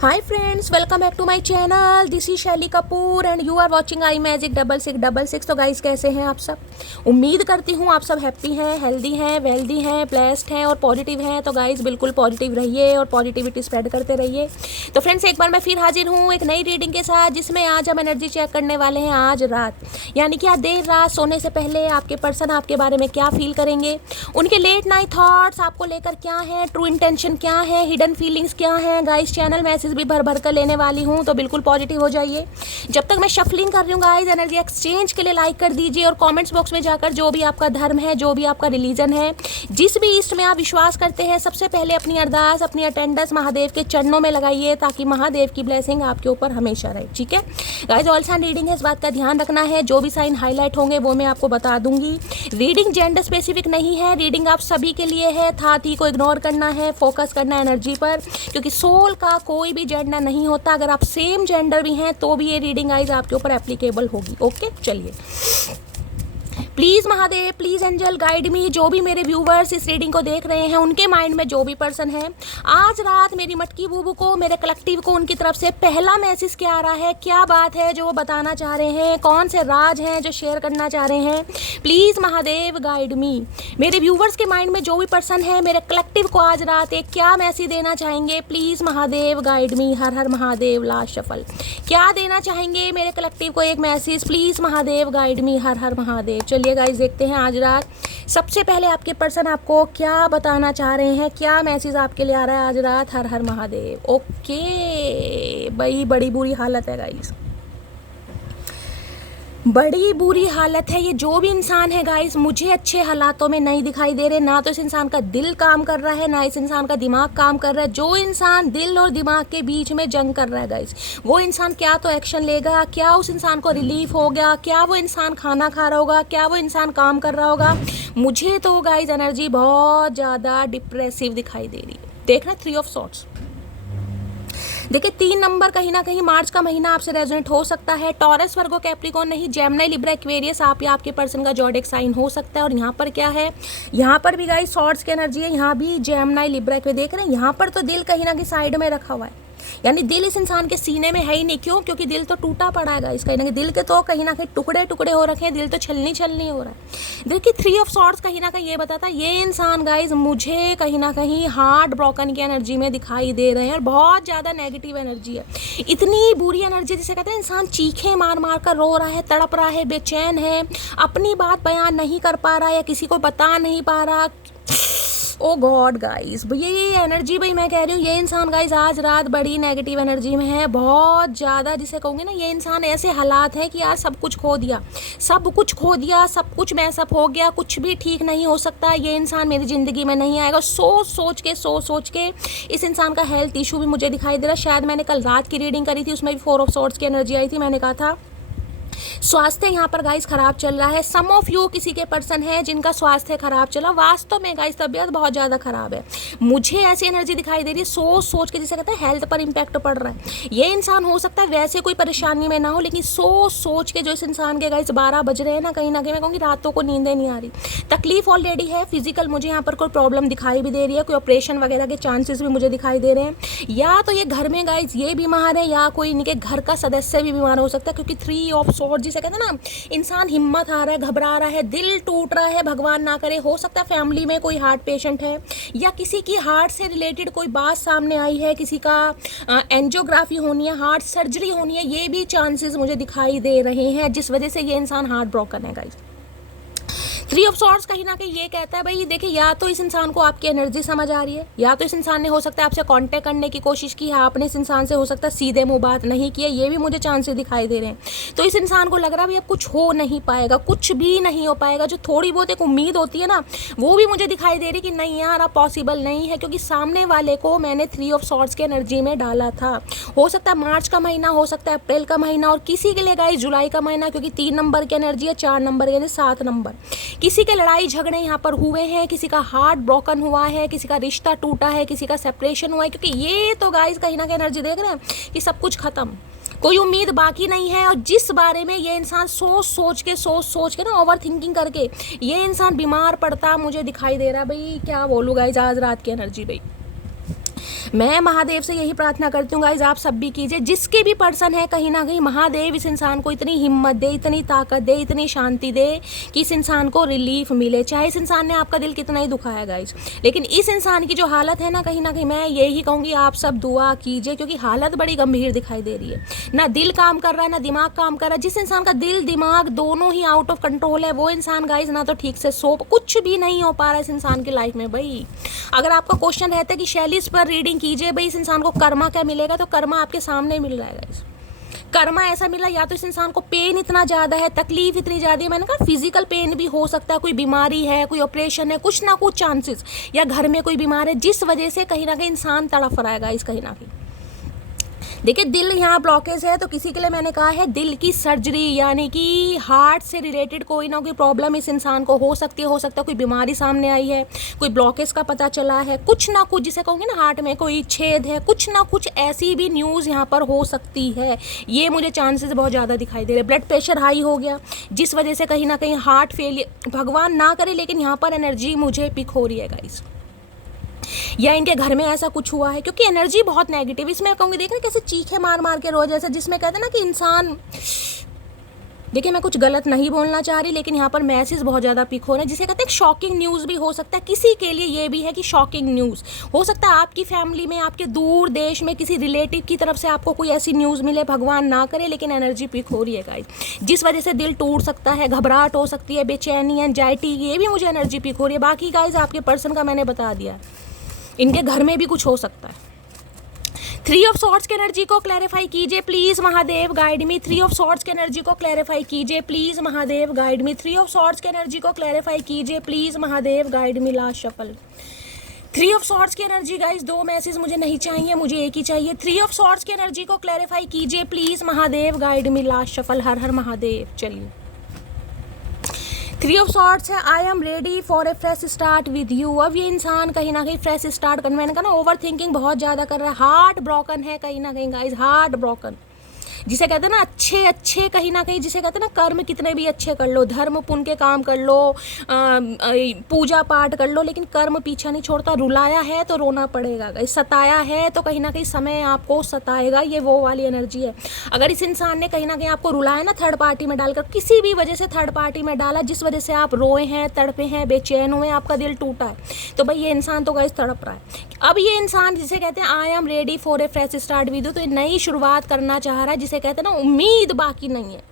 Hi friends, welcome back to my channel. This is Shaili Kapoor and you are watching I magic 6666। तो guys, कैसे हैं आप सब? उम्मीद करती हूँ आप सब हैप्पी हैं, हेल्दी हैं, वेल्दी हैं, ब्लेस्ड हैं और पॉजिटिव हैं। तो गाइस, बिल्कुल पॉजिटिव रहिए और पॉजिटिविटी स्प्रेड करते रहिए। तो फ्रेंड्स, एक बार मैं फिर हाजिर हूँ एक नई रीडिंग के साथ, जिसमें आज हम एनर्जी चेक करने वाले हैं आज रात, यानी कि आज देर रात सोने से पहले आपके पर्सन आपके बारे में क्या फील करेंगे, उनके लेट नाइट थॉट्स आपको लेकर क्या है, ट्रू इंटेंशन क्या है, हिडन फीलिंग्स क्या है। गाइस, चैनल मैसेज भी भर भर कर लेने वाली हूँ, तो बिल्कुल पॉजिटिव हो जाइए। जब तक मैं शफलिंग कर रही हूँ गाइस, एनर्जी एक्सचेंज के लिए लाइक कर दीजिए और कमेंट्स बॉक्स में जाकर जो भी आपका धर्म है, जो भी आपका रिलीजन है, जिस भी ईस्ट में आप विश्वास करते हैं, सबसे पहले अपनी अरदास, अपनी अटेंडेंस महादेव के चरणों में लगाइए, ताकि महादेव की ब्लेसिंग आपके ऊपर हमेशा रहे। ठीक है गाइस, ऑल साइन रीडिंग है, इस बात का ध्यान रखना है। जो भी साइन हाईलाइट होंगे वो मैं आपको बता दूंगी। रीडिंग जेंडर स्पेसिफिक नहीं है, रीडिंग आप सभी के लिए है। थाती को इग्नोर करना है, फोकस करना है एनर्जी पर, क्योंकि सोल का कोई भी जेंडर नहीं होता। अगर आप सेम जेंडर भी हैं तो भी ये रीडिंग गाइस आपके ऊपर एप्लीकेबल होगी। ओके, चलिए। Please Mahadev, please angel guide me. जो भी मेरे व्यूवर्स इस रीडिंग को देख रहे हैं, उनके माइंड में जो भी पर्सन है, आज रात मेरी मटकी बूबू को, मेरे कलेक्टिव को उनकी तरफ से पहला मैसेज क्या आ रहा है, क्या बात है जो वो बताना चाह रहे हैं, कौन से राज हैं जो शेयर करना चाह रहे हैं। प्लीज़ महादेव गाइड मी। मेरे व्यूवर्स के माइंड में जो भी पर्सन है, मेरे कलेक्टिव को आज रात एक क्या मैसेज देना चाहेंगे। Please Mahadev guide me. Har Har Mahadev. Last shuffle. क्या देना चाहेंगे मेरे कलेक्टिव को एक message? Please Mahadev guide me. Har Har Mahadev. चलिए गाइस, देखते हैं आज रात सबसे पहले आपके पर्सन आपको क्या बताना चाह रहे हैं, क्या मैसेज आपके लिए आ रहा है आज रात। हर हर महादेव। ओके भाई, बड़ी बुरी हालत है गाइस, बड़ी बुरी हालत है। ये जो भी इंसान है गाइस, मुझे अच्छे हालातों में नहीं दिखाई दे रहे। ना तो इस इंसान का दिल काम कर रहा है, ना इस इंसान का दिमाग काम कर रहा है। जो इंसान दिल और दिमाग के बीच में जंग कर रहा है गाइस, वो इंसान क्या तो एक्शन लेगा, क्या उस इंसान को रिलीफ हो गया, क्या वो इंसान खाना खा रहा होगा, क्या वो इंसान काम कर रहा होगा। मुझे तो गाइस एनर्जी बहुत ज़्यादा डिप्रेसिव दिखाई दे रही है। देखना 3 ऑफ सॉर्ड्स। देखिए, 3 नंबर कहीं ना कहीं मार्च का महीना आपसे रेजोनेट हो सकता है। टॉरस, वर्गो, कैप्रिकॉर्न नहीं, जेमिनी, लिब्रा, एक्वेरियस आप या आपके पर्सन का ज़ोडिएक साइन हो सकता है। और यहाँ पर क्या है, यहाँ पर भी गाइस सॉर्ड्स की एनर्जी है। यहाँ भी जेमिनी, लिब्रा, एक्वेरियस देख रहे हैं। यहाँ पर तो दिल कहीं ना कहीं साइड में रखा हुआ है, यानी दिल इस इंसान के सीने में है ही नहीं। क्यों? क्योंकि दिल तो टूटा पड़ा है गाइस। कहीं ना कहीं दिल के तो कहीं ना कहीं टुकड़े टुकड़े हो रखे हैं, दिल तो छलनी छलनी हो रहा है। देखिए, 3 ऑफ सॉर्ड्स कहीं ना कहीं ये बताता है, ये इंसान गाइस मुझे कहीं ना कहीं हार्ट ब्रोकन की एनर्जी में दिखाई दे रहे हैं और बहुत ज़्यादा नेगेटिव एनर्जी है। इतनी बुरी एनर्जी, जिसे कहते हैं इंसान चीखे मार मार कर रो रहा है, तड़प रहा है, बेचैन है, अपनी बात बयान नहीं कर पा रहा या किसी को बता नहीं पा रहा। ओ गॉड गाइस, ये एनर्जी भाई मैं कह रही हूँ, ये इंसान गाइस आज रात बड़ी नेगेटिव एनर्जी में है, बहुत ज़्यादा। जिसे कहूँगी ना, ये इंसान ऐसे हालात है कि आज सब कुछ खो दिया, सब कुछ खो दिया, सब कुछ मैसअप हो गया, कुछ भी ठीक नहीं हो सकता, ये इंसान मेरी ज़िंदगी में नहीं आएगा। सोच सोच के इस इंसान का हेल्थ इशू भी मुझे दिखाई दे रहा है। शायद मैंने कल रात की रीडिंग करी थी, उसमें भी 4 ऑफ सॉर्ड्स की एनर्जी आई थी। मैंने कहा था स्वास्थ्य यहाँ पर गाइस खराब चल रहा है। सम ऑफ यू किसी के पर्सन है जिनका स्वास्थ्य खराब चला, वास्तव में गाइस तबीयत बहुत ज़्यादा खराब है। मुझे ऐसी एनर्जी दिखाई दे रही है, सोच के जिसे कहते हैं हेल्थ पर इंपैक्ट पड़ रहा है। ये इंसान हो सकता है वैसे कोई परेशानी में ना हो, लेकिन सोच के जो इस इंसान के गाइस 12 बज रहे हैं ना, कहीं ना कहीं मैं कहूँगी रातों को नींदें नहीं आ रही। तकलीफ ऑलरेडी है फिजिकल, मुझे यहाँ पर कोई प्रॉब्लम दिखाई भी दे रही है, कोई ऑपरेशन वगैरह के चांसेस भी मुझे दिखाई दे रहे हैं। या तो ये घर में गाइस ये बीमार है, या कोई इनके घर का सदस्य भी बीमार हो सकता है। क्योंकि 3 ऑफ सॉर्ड्स जिसे कहते हैं ना, इंसान हिम्मत हार रहा है, घबरा रहा है, दिल टूट रहा है, भगवान ना करे। हो सकता है फैमिली में कोई हार्ट पेशेंट है, या किसी की हार्ट से रिलेटेड कोई बात सामने आई है, किसी का एंजियोग्राफी होनी है, हार्ट सर्जरी होनी है। ये भी चांसेस मुझे दिखाई दे रहे हैं, जिस वजह से ये इंसान हार्ट ब्रोकन है गाइस। 3 ऑफ सॉर्ड्स कहीं ना कहीं ये कहता है भाई, देखिए, या तो इस इंसान को आपकी एनर्जी समझ आ रही है, या तो इस इंसान ने हो सकता है आपसे कांटेक्ट करने की कोशिश की है, आपने इस इंसान से हो सकता है सीधे मुंह बात नहीं की है। ये भी मुझे चांसेस दिखाई दे रहे हैं। तो इस इंसान को लग रहा है भाई अब कुछ हो नहीं पाएगा, कुछ भी नहीं हो पाएगा। जो थोड़ी बहुत एक उम्मीद होती है ना, वो भी मुझे दिखाई दे रही कि नहीं यार, अब पॉसिबल नहीं है। क्योंकि सामने वाले को मैंने 3 ऑफ सॉर्ड्स की एनर्जी में डाला था। हो सकता है मार्च का महीना, हो सकता है अप्रैल का महीना, और किसी के लिए गाइस जुलाई का महीना, क्योंकि 3 नंबर की एनर्जी है, 4 नंबर यानी 7 नंबर। किसी के लड़ाई झगड़े यहाँ पर हुए हैं, किसी का हार्ट ब्रोकन हुआ है, किसी का रिश्ता टूटा है, किसी का सेपरेशन हुआ है। क्योंकि ये तो गाइस कहीं ना कहीं एनर्जी देख रहे हैं कि सब कुछ खत्म, कोई उम्मीद बाकी नहीं है। और जिस बारे में ये इंसान सोच के ना, ओवर थिंकिंग करके ये इंसान बीमार पड़ता मुझे दिखाई दे रहा है। भाई क्या बोलूँ गाइस, आज रात की एनर्जी भाई मैं महादेव से यही प्रार्थना करती हूँ गाइज, आप सब भी कीजिए, जिसके भी पर्सन है कहीं ना कहीं महादेव इस इंसान को इतनी हिम्मत दे, इतनी ताकत दे, इतनी शांति दे कि इस इंसान को रिलीफ मिले। चाहे इस इंसान ने आपका दिल कितना ही दुखाया गाइज, लेकिन इस इंसान की जो हालत है ना, कहीं ना कहीं मैं यही कहूँगी आप सब दुआ कीजिए, क्योंकि हालत बड़ी गंभीर दिखाई दे रही है। ना दिल काम कर रहा है, ना दिमाग काम कर रहा है। जिस इंसान का दिल दिमाग दोनों ही आउट ऑफ कंट्रोल है, वो इंसान गाइज ना तो ठीक से सो, कुछ भी नहीं हो पा रहा है इस इंसान की लाइफ में। भाई अगर आपका क्वेश्चन रहता है कि शैली इस पर रीडिंग कीजिए, भाई इस इंसान को कर्मा क्या मिलेगा, तो कर्मा आपके सामने मिल रहा है गाइस। कर्मा ऐसा मिला, या तो इस इंसान को पेन इतना ज़्यादा है, तकलीफ इतनी ज़्यादा है, मैंने कहा फिजिकल पेन भी हो सकता है, कोई बीमारी है, कोई ऑपरेशन है, कुछ ना कुछ चांसेस, या घर में कोई बीमार है जिस वजह से कहीं ना कहीं इंसान तड़फ रहा है गाइस। कहीं ना कहीं देखिए दिल यहाँ ब्लॉकेज है, तो किसी के लिए मैंने कहा है दिल की सर्जरी, यानी कि हार्ट से रिलेटेड कोई ना कोई प्रॉब्लम इस इंसान को हो सकती है। हो सकता है कोई बीमारी सामने आई है, कोई ब्लॉकेज का पता चला है, कुछ ना कुछ जिसे कहूँगी ना हार्ट में कोई छेद है, कुछ ना कुछ ऐसी भी न्यूज़ यहाँ पर हो सकती है। ये मुझे चांसेस बहुत ज़्यादा दिखाई दे रहे। ब्लड प्रेशर हाई हो गया जिस वजह से कहीं ना कहीं हार्ट फेलियर, भगवान ना करे, लेकिन यहाँ पर एनर्जी मुझे पिक हो रही है गाइस, या इनके घर में ऐसा कुछ हुआ है, क्योंकि एनर्जी बहुत नेगेटिव इसमें कहूँगी। देखना कैसे चीखे मार मार के रो, जैसे जिसमें कहते हैं ना कि इंसान, देखिए मैं कुछ गलत नहीं बोलना चाह रही, लेकिन यहाँ पर मैसेज बहुत ज़्यादा पिक हो रहे हैं, जिसे कहते हैं शॉकिंग न्यूज़ भी हो सकता है। किसी के लिए ये भी है कि शॉकिंग न्यूज़ हो सकता है आपकी फैमिली में, आपके दूर देश में किसी रिलेटिव की तरफ से आपको कोई ऐसी न्यूज़ मिले, भगवान ना करे, लेकिन एनर्जी पिक हो रही है गाइस, जिस वजह से दिल टूट सकता है, घबराहट हो सकती है, बेचैनी, एंजाइटी, ये भी मुझे एनर्जी पिक हो रही है। बाकी गाइस आपके पर्सन का मैंने बता दिया, इनके घर में भी कुछ हो सकता है। 3 ऑफ सॉर्ड्स की एनर्जी को क्लैरिफाई कीजिए please Mahadev, guide me. 3 of swords की एनर्जी को क्लैरिफाई कीजिए please Mahadev, guide me. 3 of swords की एनर्जी को क्लैरिफाई कीजिए please Mahadev, guide me. Last shuffle 3 of swords की एनर्जी गाइस, 2 मैसेज मुझे नहीं चाहिए, मुझे एक ही चाहिए। 3 ऑफ सॉर्ड्स की एनर्जी को क्लैरिफाई कीजिए please Mahadev, guide me. Last shuffle. हर हर महादेव। चलिए 3 ऑफ सॉर्ड्स है, I am ready for a fresh start with you. अब ये इंसान कहीं ना कहीं फ्रेश स्टार्ट करने, मैंने कहा ना ओवर थिंकिंग बहुत ज़्यादा कर रहा है, हार्ट ब्रोकन है कहीं ना कहीं गाइस, हार्ट ब्रोकन, जिसे कहते हैं ना अच्छे अच्छे कहीं ना कहीं, जिसे कहते हैं ना कर्म कितने भी अच्छे कर लो, धर्म पुण्य के काम कर लो, पूजा पाठ कर लो, लेकिन कर्म पीछा नहीं छोड़ता। रुलाया है तो रोना पड़ेगा गाइस, सताया है तो कहीं ना कहीं समय आपको सताएगा, ये वो वाली एनर्जी है। अगर इस इंसान ने कहीं ना कहीं आपको रुलाया ना, थर्ड पार्टी में डालकर, किसी भी वजह से थर्ड पार्टी में डाला, जिस वजह से आप रोए हैं, तड़पे हैं, बेचैन हुए, आपका दिल टूटा है, तो भाई ये इंसान तो गाइस तड़प रहा है। अब ये इंसान जिसे कहते हैं I am ready for a fresh start with you, तो ये नई शुरुआत करना चाह रहा है, जिसे कहते हैं ना उम्मीद बाकी नहीं है।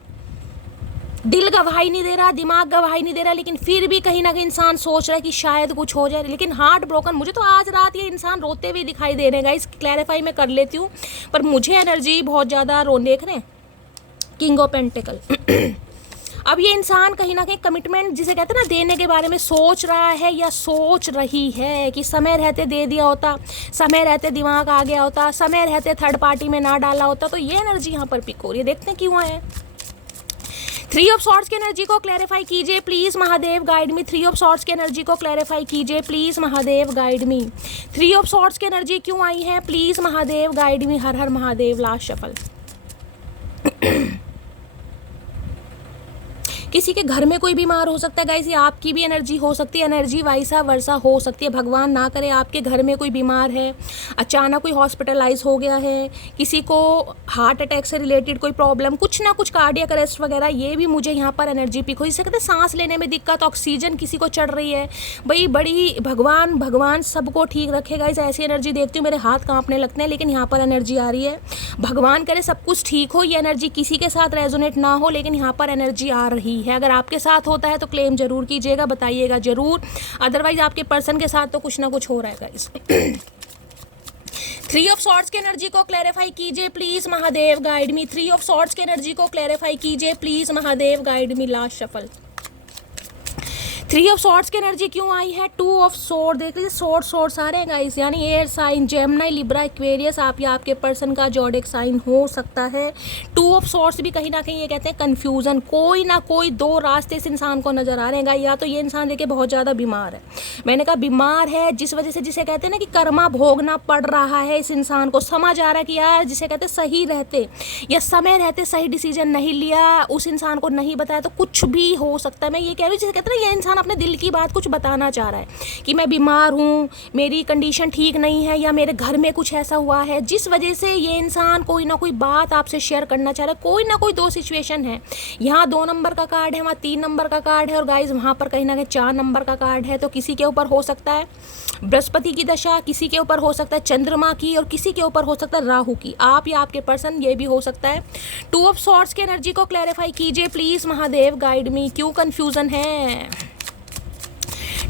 दिल गवाही नहीं दे रहा, दिमाग गवाही नहीं दे रहा, लेकिन फिर भी कहीं ना कहीं इंसान सोच रहा है कि शायद कुछ हो जाए, लेकिन हार्ट ब्रोकन। मुझे तो आज रात ये इंसान रोते हुए दिखाई दे रहे हैं गाइस, क्लैरिफाई मैं कर लेती हूँ, पर मुझे एनर्जी बहुत ज़्यादा देख रहे हैं। किंग ऑफ पेंटिकल अब ये इंसान कहीं ना कहीं कमिटमेंट जिसे कहते हैं ना देने के बारे में सोच रहा है या सोच रही है कि समय रहते दे दिया होता, समय रहते दिमाग आ गया होता, समय रहते थर्ड पार्टी में ना डाला होता, तो ये एनर्जी यहाँ पर पिक हो रही है। देखते हैं क्यों है। 3 ऑफ सॉर्ड्स की एनर्जी को क्लैरिफाई कीजिए please Mahadev, guide me. 3 of swords की एनर्जी को क्लैरिफाई कीजिए please Mahadev, guide me. 3 of swords की एनर्जी क्यों आई है please Mahadev, guide me. Har Har Mahadev. Last shuffle किसी के घर में कोई बीमार हो सकता है गाइस, ये आपकी भी एनर्जी हो सकती है, एनर्जी वाइसा वर्षा हो सकती है। भगवान ना करे आपके घर में कोई बीमार है, अचानक कोई हॉस्पिटलाइज हो गया है, किसी को हार्ट अटैक से रिलेटेड कोई प्रॉब्लम, कुछ ना कुछ कार्डियक अरेस्ट वगैरह, ये भी मुझे यहाँ पर एनर्जी पिक हो। जिसे कहते हैं सांस लेने में दिक्कत, ऑक्सीजन किसी को चढ़ रही है, भाई बड़ी भगवान सबको ठीक रखेगा। इस ऐसी एनर्जी देखती हूँ मेरे हाथ कांपने लगते हैं, लेकिन यहाँ पर एनर्जी आ रही है, भगवान करे सब कुछ ठीक हो। ये एनर्जी किसी के साथ रेजोनेट ना हो, लेकिन यहाँ पर एनर्जी आ रही है। अगर आपके साथ होता है तो क्लेम जरूर कीजिएगा, बताइएगा जरूर, अदरवाइज आपके पर्सन के साथ तो कुछ ना कुछ हो रहा है गाइस। 3 ऑफ सॉर्ड्स की एनर्जी को क्लैरिफाई कीजिए please Mahadev, guide me. 3 of swords की एनर्जी को क्लैरिफाई कीजिए please Mahadev, guide me. Last shuffle 3 of swords की एनर्जी क्यों आई है 2 ऑफ सॉर्ड। देख लीजिए सॉर्ड्स आ रहे हैं गाइस, यानी air sign, Gemini, Libra, Aquarius, आप या आपके पर्सन का जोडिक साइन हो सकता है। 2 ऑफ सॉर्ड्स भी कहीं ना कहीं ये कहते हैं कंफ्यूजन, कोई ना कोई 2 रास्ते इस इंसान को नजर आ रहे हैं गाइस। या तो ये इंसान देखिए बहुत ज़्यादा बीमार है, मैंने कहा बीमार है, जिस वजह से जिसे कहते हैं ना कि कर्मा भोगना पड़ रहा है इस इंसान को। समझ आ रहा है कि यार जिसे कहते हैं सही रहते या समय रहते सही डिसीजन नहीं लिया, उस इंसान को नहीं बताया, तो कुछ भी हो सकता है। मैं ये कह रही हूँ जिसे कहते हैं ना ये इंसान अपने दिल की बात कुछ बताना चाह रहा है कि मैं बीमार हूँ, मेरी कंडीशन ठीक नहीं है, या मेरे घर में कुछ ऐसा हुआ है जिस वजह से ये इंसान कोई ना कोई बात आपसे शेयर करना चाह रहा है। कोई ना कोई दो सिचुएशन है, यहाँ 2 नंबर का कार्ड है, वहाँ 3 नंबर का कार्ड है, और गाइज वहाँ पर कहीं ना कहीं 4 नंबर का कार्ड है। तो किसी के ऊपर हो सकता है बृहस्पति की दशा, किसी के ऊपर हो सकता है चंद्रमा की, और किसी के ऊपर हो सकता है राहु की। आप या आपके पर्सन, ये भी हो सकता है। 2 ऑफ सॉर्ड्स की एनर्जी को क्लैरिफाई कीजिए प्लीज महादेव, गाइड मी, क्यों कंफ्यूजन है।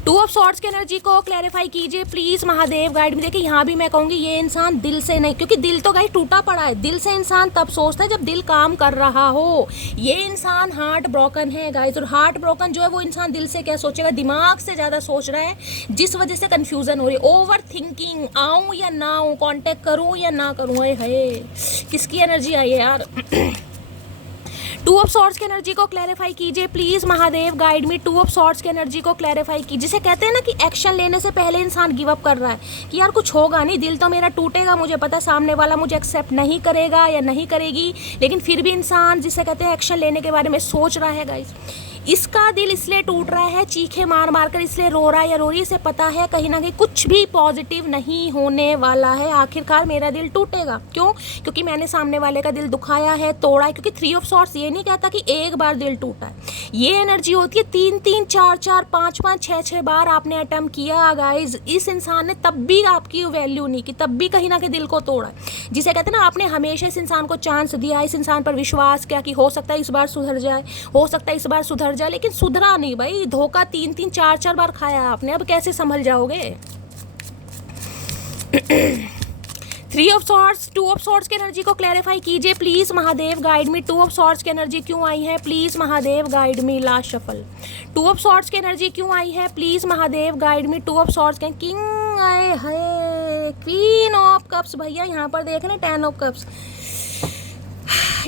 2 ऑफ सॉर्ड्स की एनर्जी को क्लैरिफाई कीजिए प्लीज महादेव, गाइड मी। देखिए यहाँ भी मैं कहूँगी ये इंसान दिल से नहीं, क्योंकि दिल तो गाइस टूटा पड़ा है। दिल से इंसान तब सोचता है जब दिल काम कर रहा हो। ये इंसान हार्ट ब्रोकन है गाइस, और हार्ट ब्रोकन जो है वो इंसान दिल से क्या सोचेगा, दिमाग से ज़्यादा सोच रहा है, जिस वजह से कन्फ्यूजन हो रही है। ओवर थिंकिंग, आऊँ या ना आऊँ, कॉन्टेक्ट करूँ या ना करूँ। है किसकी एनर्जी आई है यार। 2 ऑफ सॉर्ड्स की एनर्जी को क्लैरिफाई कीजिए please Mahadev, guide me. 2 of swords की एनर्जी को क्लैरिफाई कीजिए। जिसे कहते हैं ना कि एक्शन लेने से पहले इंसान गिव अप कर रहा है कि यार कुछ होगा नहीं, दिल तो मेरा टूटेगा, मुझे पता सामने वाला मुझे एक्सेप्ट नहीं करेगा या नहीं करेगी, लेकिन फिर भी इंसान जिसे कहते हैं एक्शन लेने के बारे में सोच रहा है गाइस। इसका दिल इसलिए टूट रहा है, चीखे मार मार कर इसलिए रो रहा है या रो रही है, इसे पता है कहीं ना कहीं कुछ भी पॉजिटिव नहीं होने वाला है। आखिरकार मेरा दिल टूटेगा, क्यों? क्योंकि मैंने सामने वाले का दिल दुखाया है, तोड़ा है। क्योंकि 3 ऑफ सॉर्ड्स ये नहीं कहता कि एक बार दिल टूटा है, ये एनर्जी होती है 3-3, 4-4, 5-5, 6-6 बार आपने अटेम्प्ट किया गाइज। इस इंसान ने तब भी आपकी वैल्यू नहीं की, तब भी कहीं ना कहीं दिल को तोड़ा। जिसे कहते हैं ना, आपने हमेशा इस इंसान को चांस दिया, इस इंसान पर विश्वास किया कि हो सकता है इस बार सुधर जाए, हो सकता है इस बार सुधर जाए, लेकिन सुधरा नहीं भाई। धोखा 3-3, 4-4 बार खाया आपने, अब कैसे संभल जाओगे। 3 ऑफ सॉर्ड्स, 2 ऑफ सॉर्ड्स की एनर्जी को क्लैरिफाई कीजिए please Mahadev, guide me. 2 of swords की एनर्जी क्यों आई है please Mahadev, guide me. Last shuffle. 2 of swords की एनर्जी क्यों आई है please Mahadev, guide me. 2 of swords के किंग आए है, क्वीन ऑफ कप्स भैया, यहाँ पर देख रहे हैं 10 ऑफ कप्स।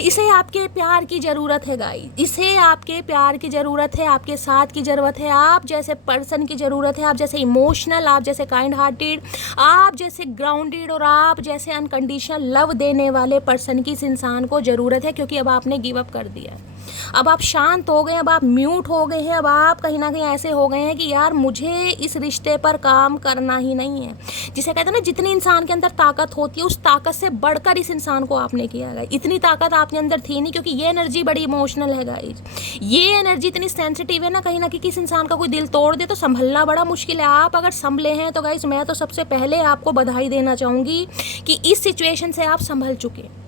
इसे आपके प्यार की ज़रूरत है गाइस, इसे आपके प्यार की ज़रूरत है, आपके साथ की ज़रूरत है, आप जैसे पर्सन की ज़रूरत है, आप जैसे इमोशनल, आप जैसे काइंड हार्टेड, आप जैसे ग्राउंडेड और आप जैसे अनकंडीशनल लव देने वाले पर्सन की इस इंसान को ज़रूरत है। क्योंकि अब आपने गिव अप कर दिया है, अब आप शांत हो गए, अब आप म्यूट हो गए हैं, अब आप कहीं ना कहीं ऐसे हो गए हैं कि यार मुझे इस रिश्ते पर काम करना ही नहीं है। जिसे कहते हैं ना, जितनी इंसान के अंदर ताकत होती है उस ताकत से बढ़कर इस इंसान को आपने किया है। इतनी ताकत आपके अंदर थी नहीं, क्योंकि ये एनर्जी बड़ी इमोशनल है गाइस, ये एनर्जी इतनी सेंसिटिव है ना, कहीं ना कहीं किसी इंसान का कोई दिल तोड़ दे तो संभलना बड़ा मुश्किल है। आप अगर संभले हैं तो गाइस मैं तो सबसे पहले आपको बधाई देना चाहूँगी कि इस सिचुएशन से आप संभल चुके।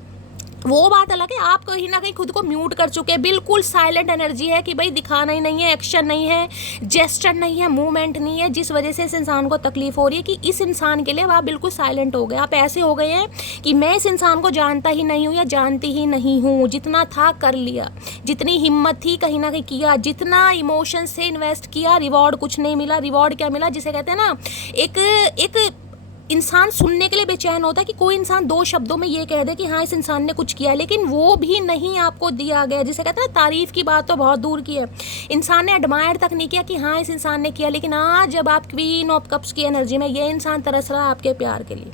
वो बात अलग है, आप कहीं ना कहीं खुद को म्यूट कर चुके हैं, बिल्कुल साइलेंट एनर्जी है कि भाई दिखाना ही नहीं है, एक्शन नहीं है, जेस्चर नहीं है, मूवमेंट नहीं है, जिस वजह से इस इंसान को तकलीफ हो रही है कि इस इंसान के लिए आप बिल्कुल साइलेंट हो गए। आप ऐसे हो गए हैं कि मैं इस इंसान को जानता ही नहीं हूँ या जानती ही नहीं हूँ, जितना था कर लिया, जितनी हिम्मत थी कहीं ना कहीं किया, जितना इमोशन से इन्वेस्ट किया, रिवॉर्ड कुछ नहीं मिला। रिवॉर्ड क्या मिला, जिसे कहते हैं ना, एक इंसान सुनने के लिए बेचैन होता है कि कोई इंसान 2 शब्दों में ये कह दे कि हाँ इस इंसान ने कुछ किया, लेकिन वो भी नहीं आपको दिया गया। जिसे कहते हैं तारीफ की बात तो बहुत दूर की है, इंसान ने एडमायर तक नहीं किया कि हाँ इस इंसान ने किया। लेकिन आज जब आप क्वीन ऑफ कप्स की एनर्जी में, ये इंसान तरस रहा है आपके प्यार के लिए,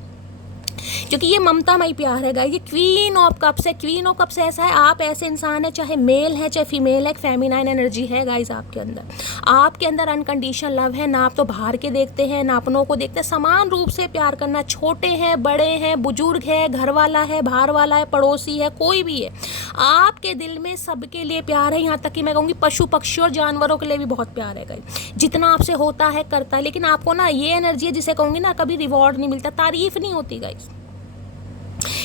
क्योंकि ये ममतामय प्यार है गाइस। ये क्वीन ऑफ कप्स है, क्वीन ऑफ कप्स ऐसा है, आप ऐसे इंसान है, चाहे मेल है चाहे फीमेल है, एक फेमिनाइन एनर्जी है गाइस आपके अंदर अनकंडीशनल लव है। ना आप तो बाहर के देखते हैं ना अपनों को देखते हैं, समान रूप से प्यार करना, छोटे हैं बड़े हैं, बुजुर्ग है, घर वाला है, बाहर वाला है, पड़ोसी है, कोई भी है, आपके दिल में सबके लिए प्यार है। यहाँ तक कि मैं कहूँगी पशु पक्षी और जानवरों के लिए भी बहुत प्यार है गाइस, जितना आपसे होता है करता है। लेकिन आपको ना ये एनर्जी है जिसे कहूँगी ना, कभी रिवॉर्ड नहीं मिलता, तारीफ नहीं होती गाइस।